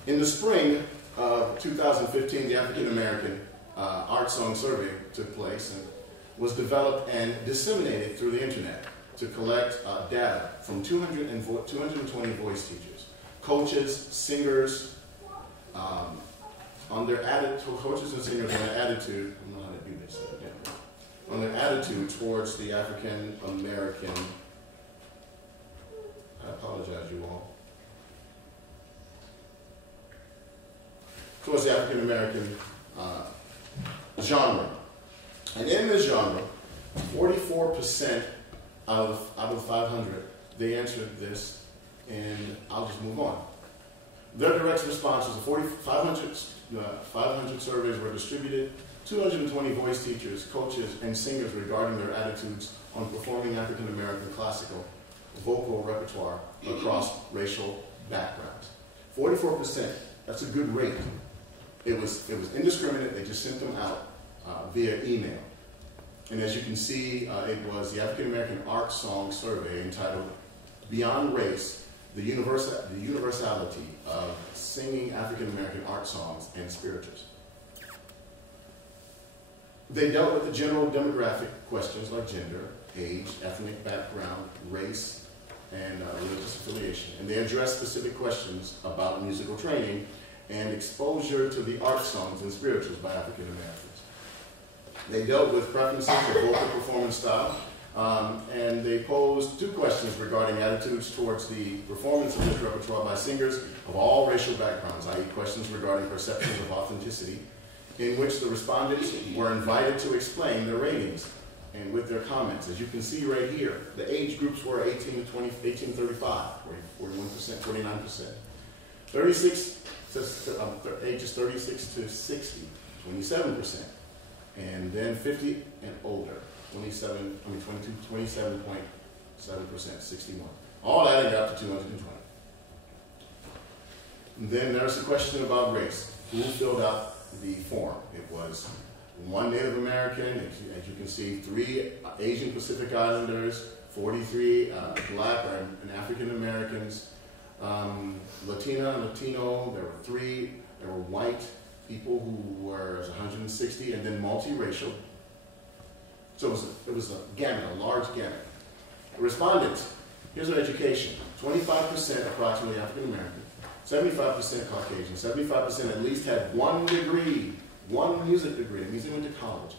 In the spring of 2015, the African American Art Song Survey took place and was developed and disseminated through the internet to collect data from 220 voice teachers, coaches, singers, on their attitude, coaches and singers on their attitude, I don't know how to do this again, on their attitude towards the African American, I apologize you all, towards the African American genre. And in this genre, 44% out of 500, they answered this, and I'll just move on. Their direct responses, 500 surveys were distributed, 220 voice teachers, coaches, and singers regarding their attitudes on performing African American classical vocal repertoire across racial backgrounds. 44%, that's a good rate. It was indiscriminate, they just sent them out via email. And as you can see, it was the African American Art Song Survey entitled Beyond Race, the Universality of Singing African American Art Songs and Spirituals. They dealt with the general demographic questions like gender, age, ethnic background, race, and religious affiliation. And they addressed specific questions about musical training and exposure to the art songs and spirituals by African Americans. They dealt with preferences of vocal performance style, and they posed two questions regarding attitudes towards the performance of this repertoire by singers of all racial backgrounds, i.e. questions regarding perceptions of authenticity, in which the respondents were invited to explain their ratings and with their comments. As you can see right here, the age groups were 18 to 35, 41%, 49%. Ages 36 to 60, 27%. And then 50 and older, 27.7%, 61. All adding up to 220. And then there's a question about race. Who filled out the form? It was one Native American, as you can see, 3 Asian Pacific Islanders, 43 Black and African Americans, Latina and Latino, there were 3, there were white people who were 160, and then multiracial. So it was a gamut, a large gamut. Respondents, here's their education. 25% approximately African American, 75% Caucasian, 75% at least had one degree, one music degree. It means they went to college.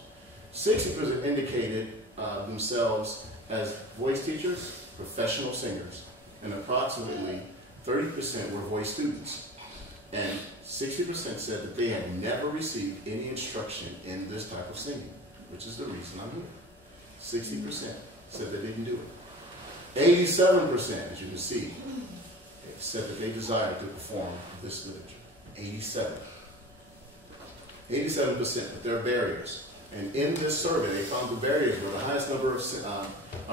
60% indicated themselves as voice teachers, professional singers, and approximately 30% were voice students. And 60% said that they had never received any instruction in this type of singing, which is the reason I'm here. 60% said they didn't do it. 87%, as you can see, said that they desired to perform this literature. 87%, but there are barriers. And in this survey, they found the barriers were the highest number of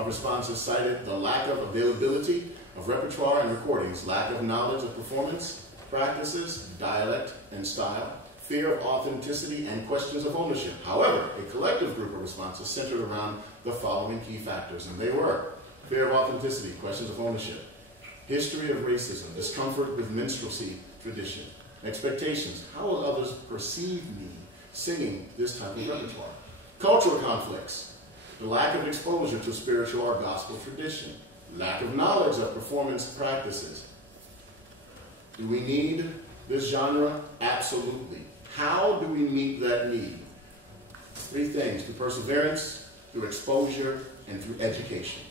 responses cited the lack of availability of repertoire and recordings, lack of knowledge of performance, practices, dialect and style, fear of authenticity, and questions of ownership. However, a collective group of responses centered around the following key factors, and they were fear of authenticity, questions of ownership, history of racism, discomfort with minstrelsy tradition, expectations, how will others perceive me singing this type of repertoire, cultural conflicts, the lack of exposure to spiritual or gospel tradition, lack of knowledge of performance practices. Do we need this genre? Absolutely. How do we meet that need? Three things: through perseverance, through exposure, and through education.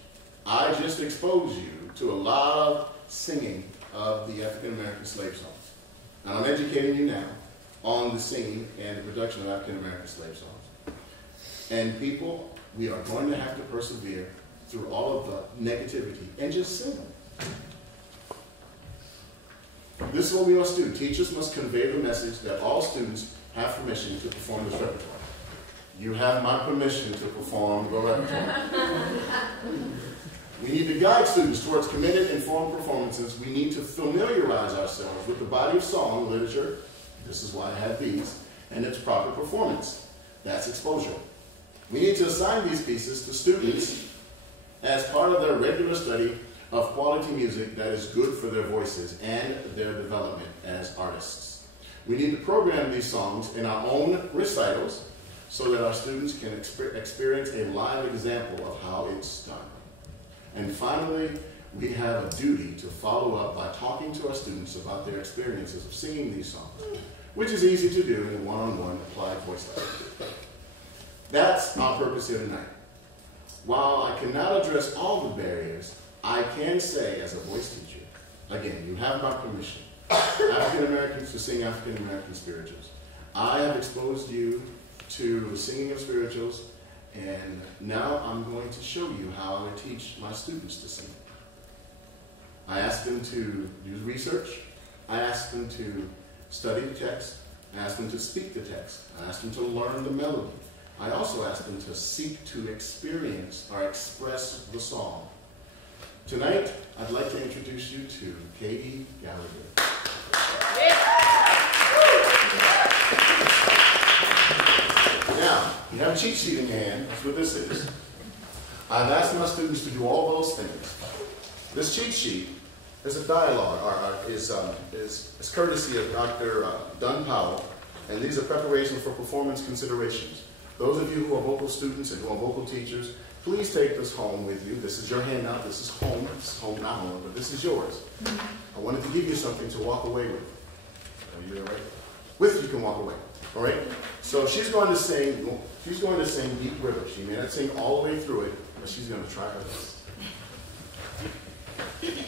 I just exposed you to a lot of singing of the African American slave songs. And I'm educating you now on the singing and the production of African American slave songs. And people, we are going to have to persevere through all of the negativity and just sing them. This is what we must do. Teachers must convey the message that all students have permission to perform this repertoire. You have my permission to perform the repertoire. We need to guide students towards committed, informed performances. We need to familiarize ourselves with the body of song, literature, this is why I have these, and its proper performance. That's exposure. We need to assign these pieces to students as part of their regular study of quality music that is good for their voices and their development as artists. We need to program these songs in our own recitals so that our students can experience a live example of how it's done. And finally, we have a duty to follow up by talking to our students about their experiences of singing these songs, which is easy to do in a one-on-one applied voice lesson. That's our purpose here tonight. While I cannot address all the barriers, I can say as a voice teacher, again, you have my permission, African Americans to sing African American spirituals. I have exposed you to singing of spirituals, and now I'm going to show you how I teach my students to sing. I asked them to do research. I asked them to study the text. I asked them to speak the text. I asked them to learn the melody. I also asked them to seek to experience or express the song. Tonight, I'd like to introduce you to Katie Gallagher. Now, you have a cheat sheet in your hand. That's what this is. I've asked my students to do all those things. This cheat sheet is a dialogue, or is courtesy of Dr. Dunn Powell, and these are preparation for performance considerations. Those of you who are vocal students and who are vocal teachers, please take this home with you. This is your handout. This is home. This is home, not home, but this is yours. I wanted to give you something to walk away with. Are you all right? With you can walk away. All right? So she's going to sing Deep River. She may not sing all the way through it, but she's going to try her best. Deep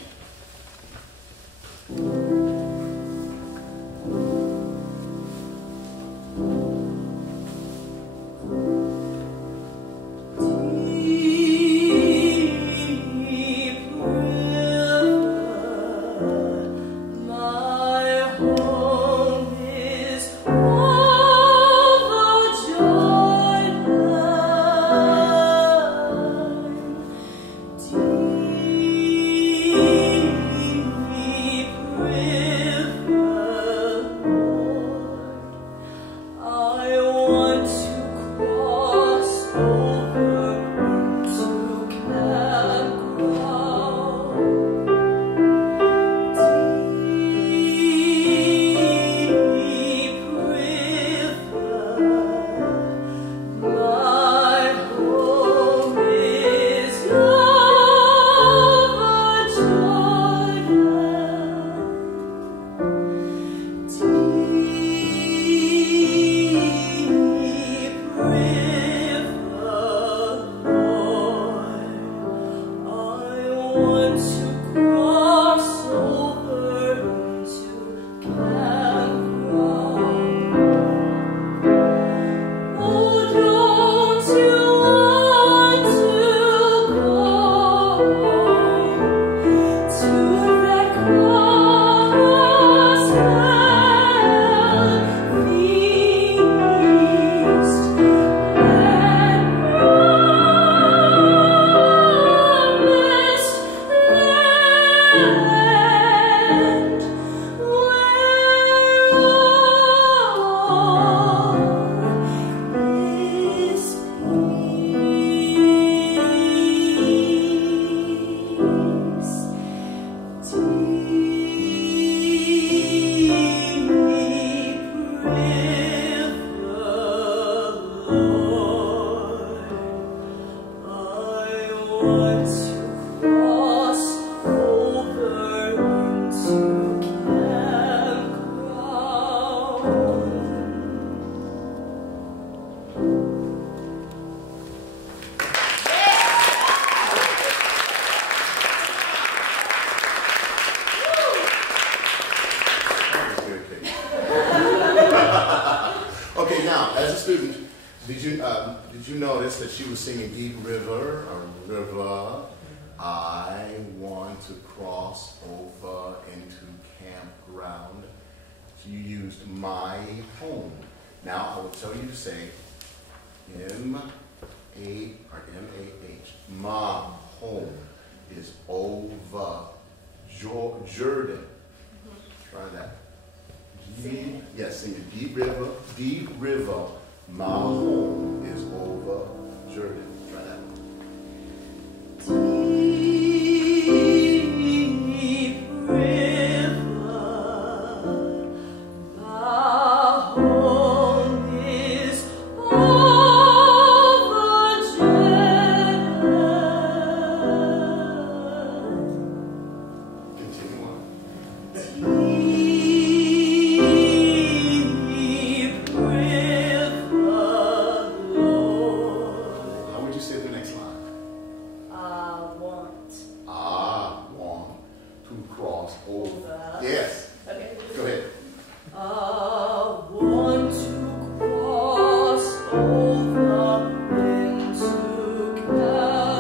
Okay, now, as a student, did you notice that she was singing Deep River, or River, I want to cross over into campground? You used my home. Now, I will tell you to say M-A-H. My home is over Jordan. Try that. Yes, sing it. Deep river, my home is over Jordan. Try that one. Deep river, my home is over Jordan. Continue on. How would you say the next line? I want to cross over. Yes. Okay. Go ahead. I want to cross over into campground.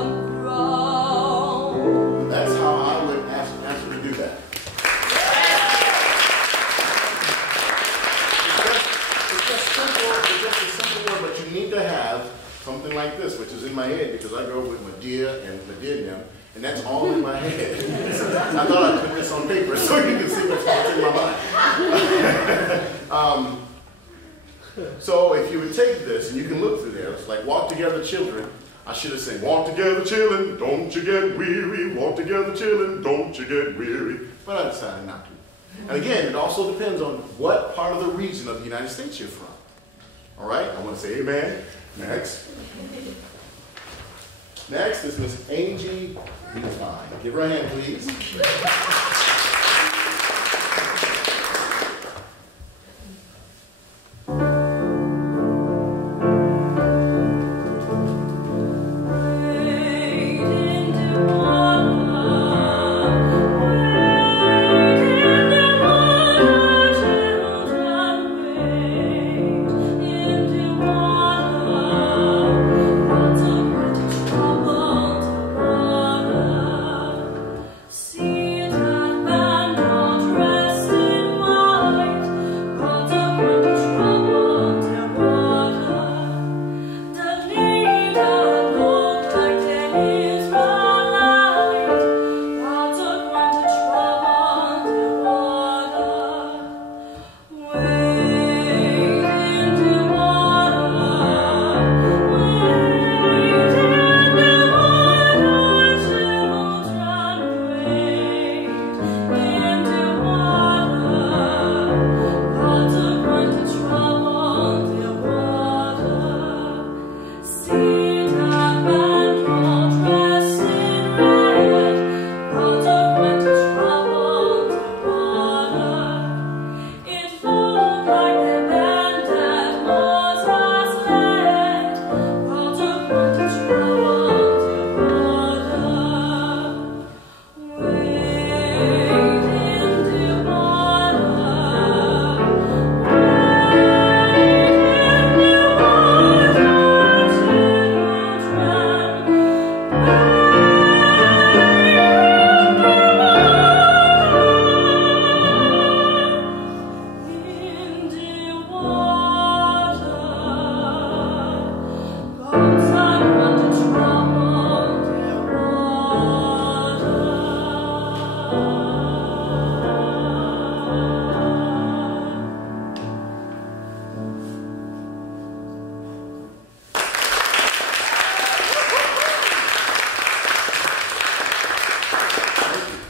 That's how I would ask you to do that. It's just simple. It's just a simple word, but you need to have something like this, which is in my head because I grew up with Medea and Medina, and that's all in my head. I thought I'd put this on paper so you can see what's in my mind. So if you would take this and you can look through there, it's like walk together, children. I should have said, walk together, children, don't you get weary. Walk together, children, don't you get weary. But I decided not to. And again, it also depends on what part of the region of the United States you're from. All right? I want to say amen. Next. Next is Miss Angie Fine. Give her a hand, please.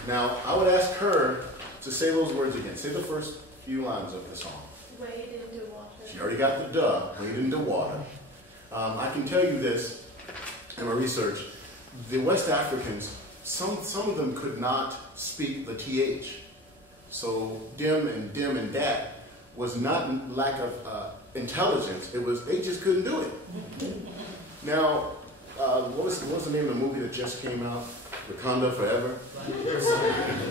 Now, I would ask her to say those words again. Say the first few lines of the song. Wade into water. She already got the duh, wade into water. I can tell you this in my research. the West Africans, some of them could not speak the TH. So dim and dat was not lack of intelligence. It was, they just couldn't do it. Now, what was the name of the movie that just came out? Wakanda Forever?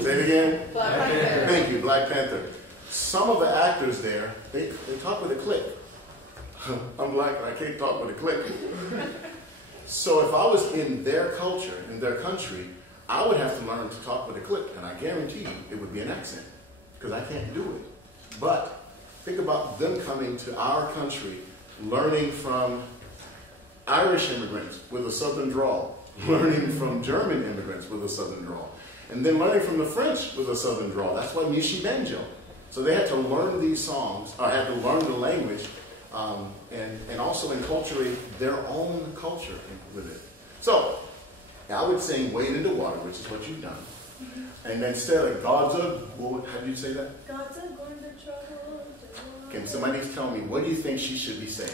Say it again? Black Panther. Thank you, Black Panther. Some of the actors there, they talk with a click. I'm black, I can't talk with a click. So if I was in their culture, in their country, I would have to learn to talk with a click, and I guarantee you it would be an accent, because I can't do it. But think about them coming to our country, learning from Irish immigrants with a southern drawl, learning from German immigrants with a southern drawl, and then learning from the French with a southern drawl. That's why Michi Banjo. So they had to learn these songs, or had to learn the language, and also inculturate their own culture with it. So I would sing Wade in the Water, which is what you've done. And instead of God's a, how do you say that? God's a going to trouble. Can somebody tell me, what do you think she should be saying?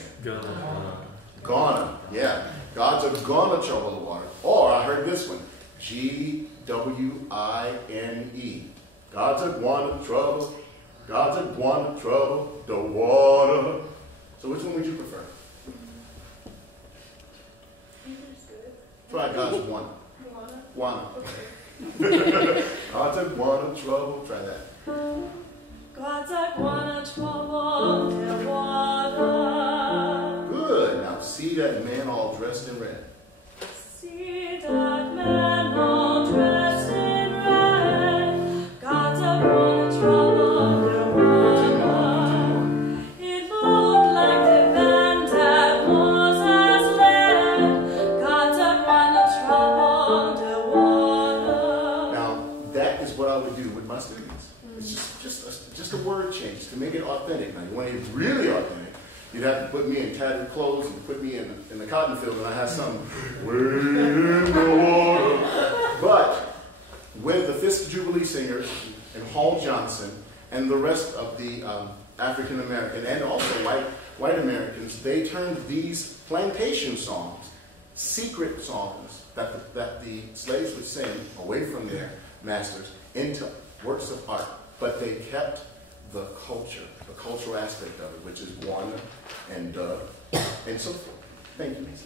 Gonna. Yeah. God's a gonna trouble the water. Or I heard this one, Gwine. God's a gonna trouble. God's a gonna trouble the water. So which one would you prefer? Try God's one. Wanna. God's a gonna trouble. Try that. God's a gonna trouble the water. Good. Now see that man all dressed in red. See that man all dressed in red. God's a gonna trouble the water. It looked like the band that Moses led. God's a gonna trouble the water. Now that is what I would do with my students. It's just a word change to make it authentic. Now you want it really authentic, you'd have to put me in tattered clothes and put me in the cotton field, and I have some way in the water. But with the Fisk Jubilee singers and Hall Johnson and the rest of the African American and also white Americans, they turned these plantation songs, secret songs that the slaves would sing away from their masters, into works of art. But they kept the culture, the cultural aspect of it, which is one and so forth. Thank you, Lisa.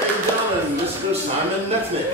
Ladies and gentlemen, Mr. Simon Nethnick.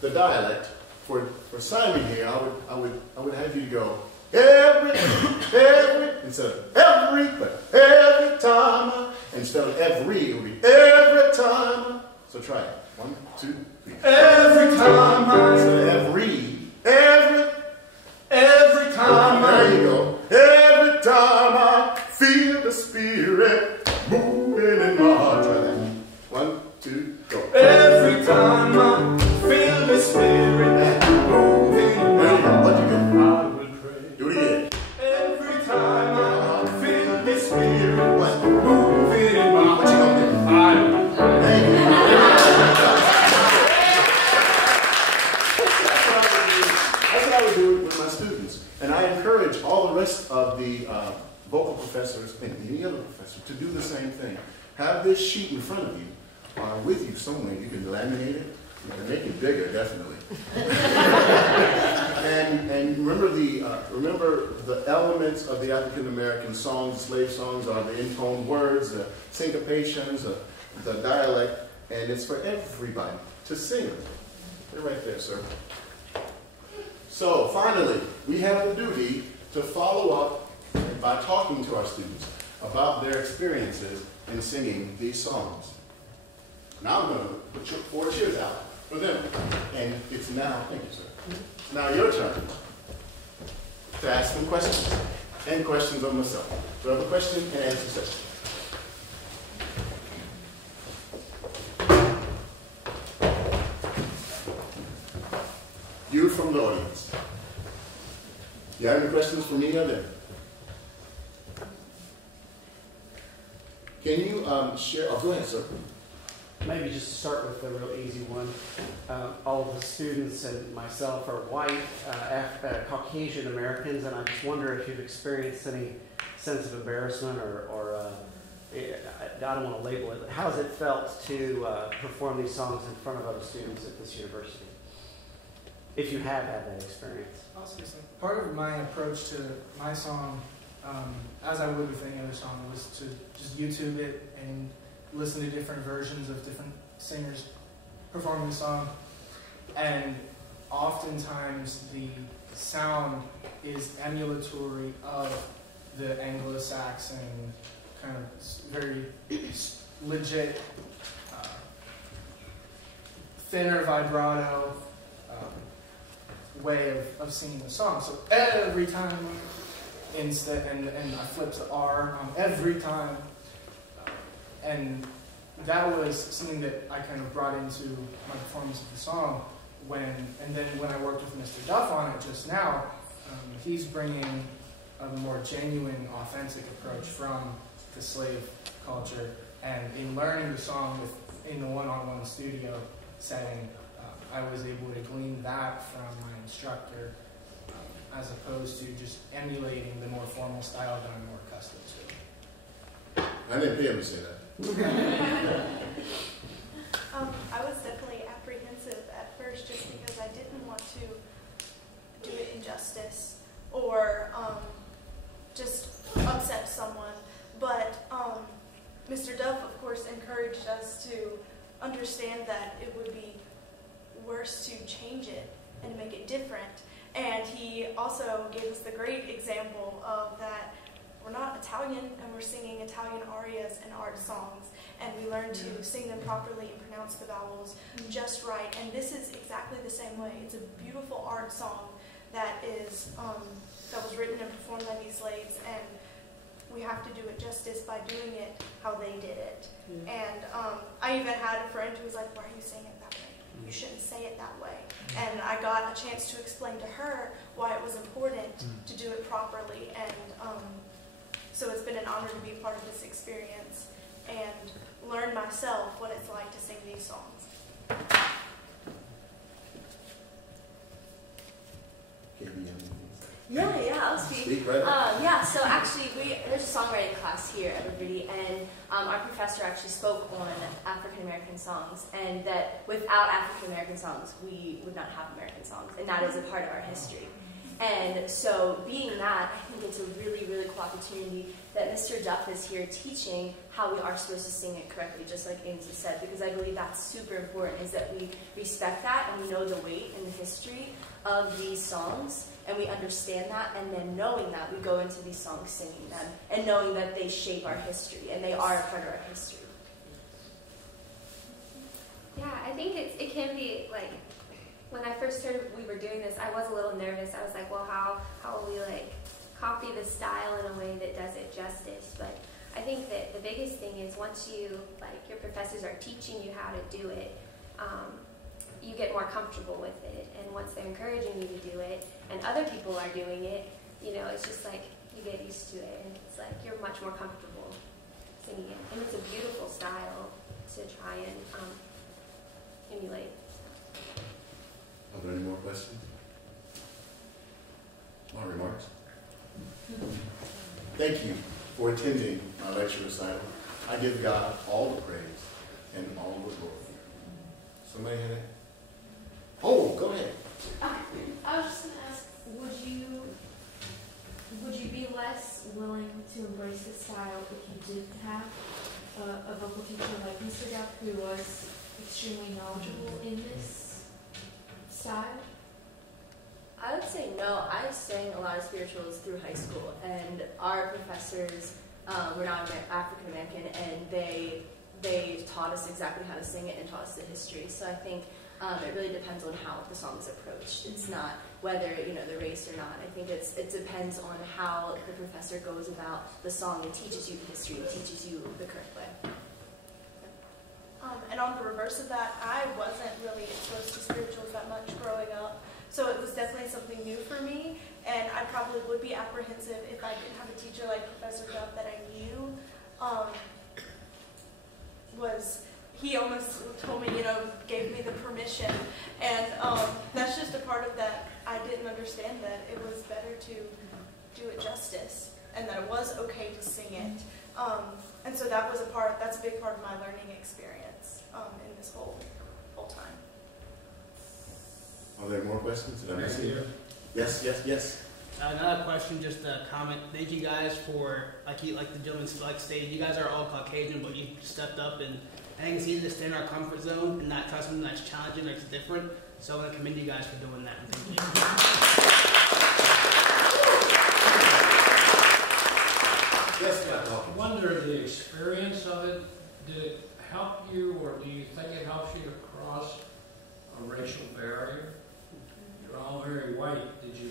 The dialect for Simon here, I would have you to go every instead of every, but every time instead of every, it would be every time. So try it. 1, 2, 3. Every time instead of every time the Spirit moving in my heart. Try that. 1, 2, go. Every time I feel the Spirit moving in my heart. What you get? I will pray. Do it again. Every time I feel the Spirit What? moving in my What you heart, gonna do? I will pray. That's what I would do with my students. And I encourage all the rest of the vocal professors and any other professor to do the same thing. Have this sheet in front of you with you somewhere. You can laminate it. You can make it bigger, definitely. and remember the elements of the African American songs, slave songs, are the intoned words, the syncopations, the dialect, and it's for everybody to sing. They're right there, sir. So finally, we have the duty to follow up by talking to our students about their experiences in singing these songs. Now I'm going to put your 4 cheers out for them. And it's now, thank you, sir. It's now your turn to ask them questions and questions of myself. So I have a question and answer session. You from the audience. You have any questions for me or them? Can you share? Oh, go ahead, sir. Maybe just start with the real easy one. All of the students and myself are white, Caucasian Americans, and I just wonder if you've experienced any sense of embarrassment or I don't want to label it, but how has it felt to perform these songs in front of other students at this university? If you have had that experience. Part of my approach to my song, as I would with any other song, was to just YouTube it and listen to different versions of different singers performing the song. And oftentimes the sound is emulatory of the Anglo-Saxon kind of very legit, thinner vibrato way of singing the song. So every time, and I flipped the R on every time, and that was something that I kind of brought into my performance of the song. And then when I worked with Mr. Duff on it just now, he's bringing a more genuine, authentic approach from the slave culture, and in learning the song in the one-on-one studio setting, I was able to glean that from my instructor, as opposed to just emulating the more formal style that I'm more accustomed to. I didn't pay him to say that. I was definitely apprehensive at first just because I didn't want to do it injustice or just upset someone. But Mr. Duff, of course, encouraged us to understand that it would be worse to change it and to make it different. And he also gave us the great example of that we're not Italian and we're singing Italian arias and art songs, and we learn to sing them properly and pronounce the vowels just right. And this is exactly the same way. It's a beautiful art song that is that was written and performed by these slaves, and we have to do it justice by doing it how they did it. And I even had a friend who was like, "Why are you saying it that way? You shouldn't say it that way." And I got a chance to explain to her why it was important to do it properly. And so it's been an honor to be part of this experience and learn myself what it's like to sing these songs. Yeah, I'll speak. Right yeah, so actually, there's a songwriting class here at Liberty, and our professor actually spoke on African American songs, and that without African American songs, we would not have American songs, and that is a part of our history. And so, being that, I think it's a really, really cool opportunity that Mr. Duff is here teaching how we are supposed to sing it correctly, just like Ainsley said, because I believe that's super important, is that we respect that and we know the weight and the history of these songs, and we understand that, and then knowing that, we go into these songs singing them, and knowing that they shape our history, and they are a part of our history. Yeah, I think it can be, like, when I first heard we were doing this, I was a little nervous. I was like, well, how will we, like, copy the style in a way that does it justice? But I think that the biggest thing is once you, like, your professors are teaching you how to do it, you get more comfortable with it. And once they're encouraging you to do it, and other people are doing it, you know, it's just like you get used to it, and it's like you're much more comfortable singing it. And it's a beautiful style to try and emulate. Are there any more questions? More remarks? Thank you for attending my lecture recital. I give God all the praise and all the glory. Somebody had it? Oh, go ahead. I was just going to ask, would you be less willing to embrace this style if you did have a vocal teacher like Mr. Duff, who was extremely knowledgeable in this style? I would say no. I sang a lot of spirituals through high school, and our professors were not African American, and they taught us exactly how to sing it and taught us the history. So I think it really depends on how the song is approached. It's not whether, you know, the race or not. I think it depends on how the professor goes about the song. It teaches you the history. It teaches you the correct way. And on the reverse of that, I wasn't really exposed to spirituals that much growing up. So it was definitely something new for me, and I probably would be apprehensive if I didn't have a teacher like Professor Duff that I knew. He almost told me, you know, gave me the permission, and that's just a part of that. I didn't understand that it was better to do it justice, and that it was okay to sing it. And so that's a big part of my learning experience in this whole time. Are there more questions? Did I miss it? Yes. Another question, just a comment. Thank you guys for, like the gentleman stated, you guys are all Caucasian, but you stepped up, and I think it's easy to stay in our comfort zone and not try something that's challenging, that's different. So I want to commend you guys for doing that. Thank you. Yes, Scott. I wonder, the experience of it, did it help you, or do you think it helps you to cross a racial barrier? You're all very white. Did you?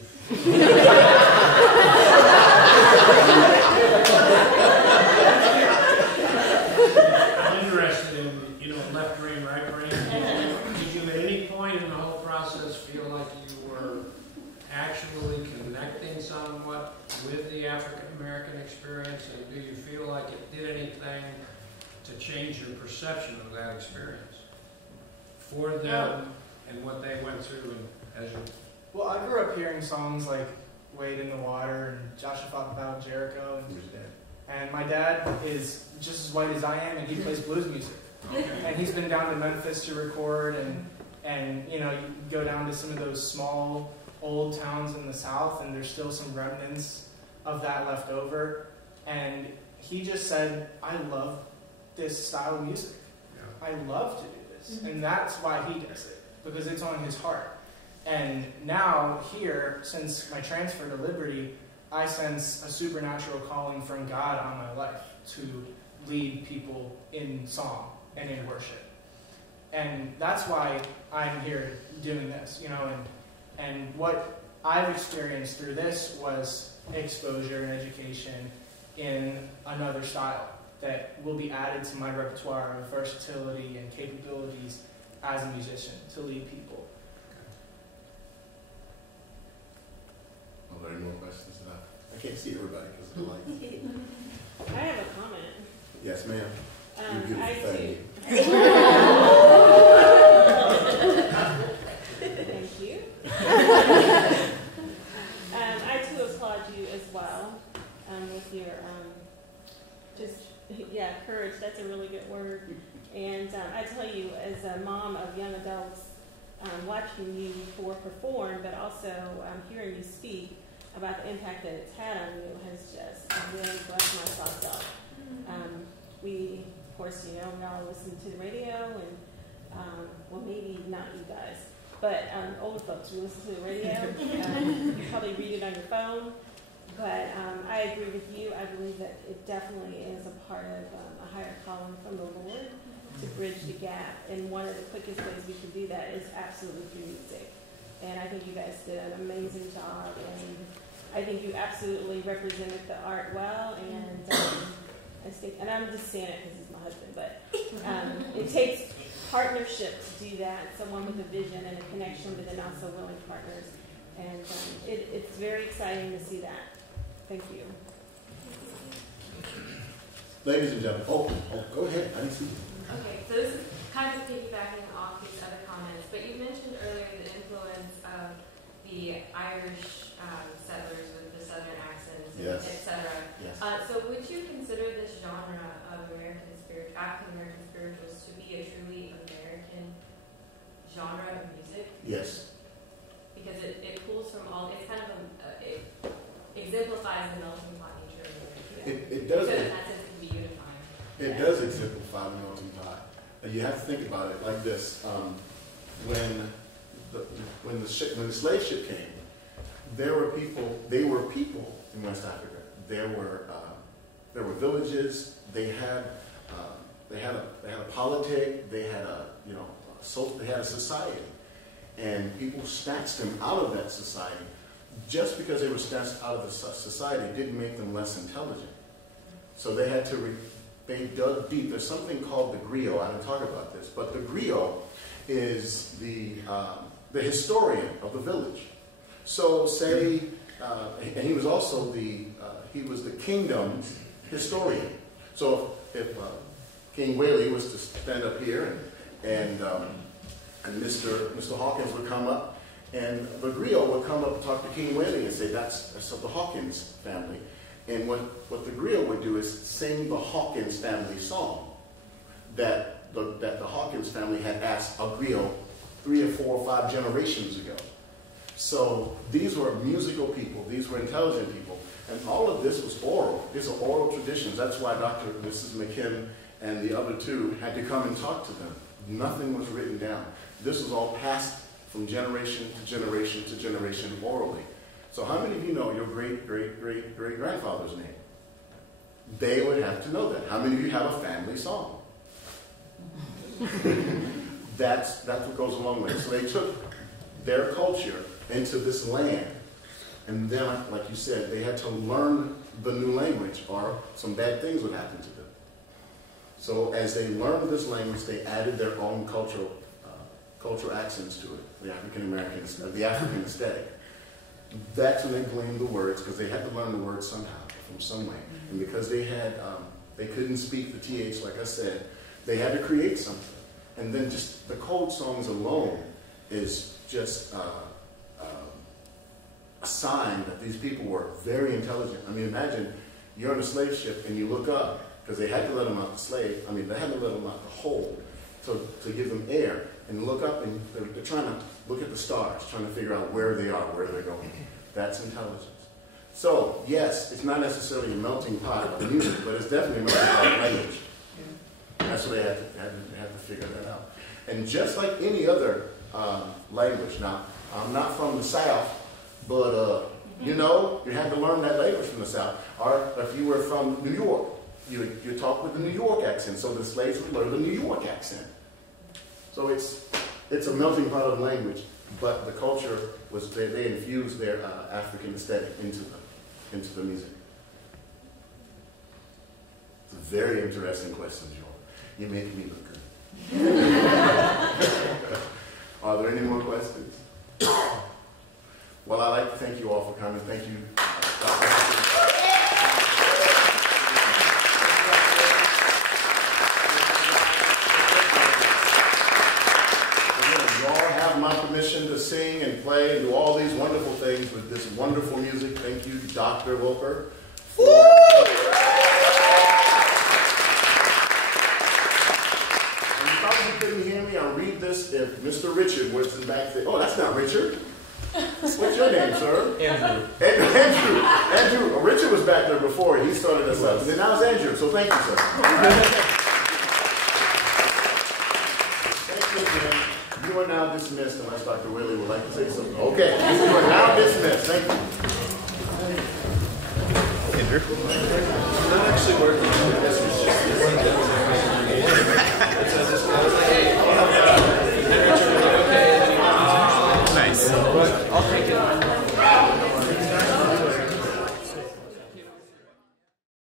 I'm interested in, you know, left brain, right brain. Did you at any point in the whole process feel like you were actually connecting somewhat with the African American experience, and do you feel like it did anything to change your perception of that experience for them and what they went through? And as you... Well, I grew up hearing songs like Wade in the Water and Joshua Fought the Battle of Jericho. And my dad is just as white as I am, and he plays blues music. Okay. And he's been down to Memphis to record, and you know, you go down to some of those small old towns in the South, and there's still some remnants of that left over. And he just said, I love this style of music. Yeah. I love to do this. And that's why he does it, because it's on his heart. And now here, since my transfer to Liberty, I sense a supernatural calling from God on my life to lead people in song and in worship. And that's why I'm here doing this, you know, and what I've experienced through this was exposure and education in another style that will be added to my repertoire of versatility and capabilities as a musician to lead people. Are there any more questions? I can't see everybody because of the lights. I have a comment. Yes, ma'am. I too. Thank you. I too applaud you as well with your courage. That's a really good word. And I tell you, as a mom of young adults, watching you perform, but also hearing you speak about the impact that it's had on you has just really blessed my socks off. We, of course, you know, we all listen to the radio, and well, maybe not you guys, but older folks, we listen to the radio. You probably read it on your phone, but I agree with you. I believe that it definitely is a part of a higher calling from the Lord to bridge the gap, and one of the quickest ways we can do that is absolutely through music. And I think you guys did an amazing job, and I think you absolutely represented the art well, and think, and I'm just saying it because he's my husband, but it takes partnership to do that, someone with a vision and a connection, but then also willing partners. And it's very exciting to see that. Thank you. Ladies and gentlemen, go ahead. I didn't see you. Okay, so this is kind of piggybacking off these other comments, but you mentioned earlier the influence of the Irish settlers with the Southern accents, yes, etc. Yes. So would you consider this genre of African American spirituals to be a truly American genre of music? Yes. Because it pulls from all, it's kind of it exemplifies the melting pot nature of America. It does. Because in that sense, it can be unifying. It does exemplify the melting pot. You have to think about it like this: when the slave ship came, there were people. They were people in West Africa. There were villages. They had a politic. They had they had a society, and people snatched them out of that society. Just because they were snatched out of the society didn't make them less intelligent. So they had to. They dug deep. There's something called the griot. I didn't talk about this, but the griot is the historian of the village. So say, and he was also the kingdom's historian. So if King Whaley was to stand up here and Mr. Hawkins would come up, and the griot would come up and talk to King Whaley and say, that's of the Hawkins family. And what the griot would do is sing the Hawkins family song that the Hawkins family had asked a griot 3 or 4 or 5 generations ago. So these were musical people. These were intelligent people. And all of this was oral. These are oral traditions. That's why Dr. and Mrs. McKim and the other two had to come and talk to them. Nothing was written down. This was all passed from generation to generation to generation orally. So how many of you know your great-great-great-great-grandfather's name? They would have to know that. How many of you have a family song? That's what goes along with it. So they took their culture into this land. And then, like you said, they had to learn the new language or some bad things would happen to them. So as they learned this language, they added their own cultural accents to it, the African aesthetic. That's when they gleaned the words, because they had to learn the words somehow, from some way. And because they couldn't speak the TH, like I said, they had to create something. And then just the code songs alone is just a sign that these people were very intelligent. I mean, imagine you're on a slave ship and you look up, because they had to let them out they had to let them out the hold to give them air, and look up, and they're trying to look at the stars, trying to figure out where they are, where they're going. That's intelligence. So, yes, it's not necessarily a melting pot of music, but it's definitely a melting pot of language. That's what they had to figure that out. And just like any other language, now, I'm not from the South, but, you had to learn that language from the South. Or if you were from New York, you talk with the New York accent, so the slaves would learn the New York accent. So it's a melting pot of language, but the culture was, they infused their African aesthetic into the music. It's a very interesting question, Joel. You're making me look good. Are there any more questions? Well, I'd like to thank you all for coming. Thank you, Dr. my permission to sing and play and do all these wonderful things with this wonderful music. Thank you, Dr. Wilker. You probably couldn't hear me. I'll read this if Mr. Richard was in back there. Oh, that's not Richard. What's your name, sir? Andrew. Andrew. Richard was back there before. He started us up. And then now it's Andrew. So thank you, sir. You are now dismissed, unless Dr. Whaley would like to say something. Okay, you are now dismissed. Thank you. Andrew? I'm not actually working. This was just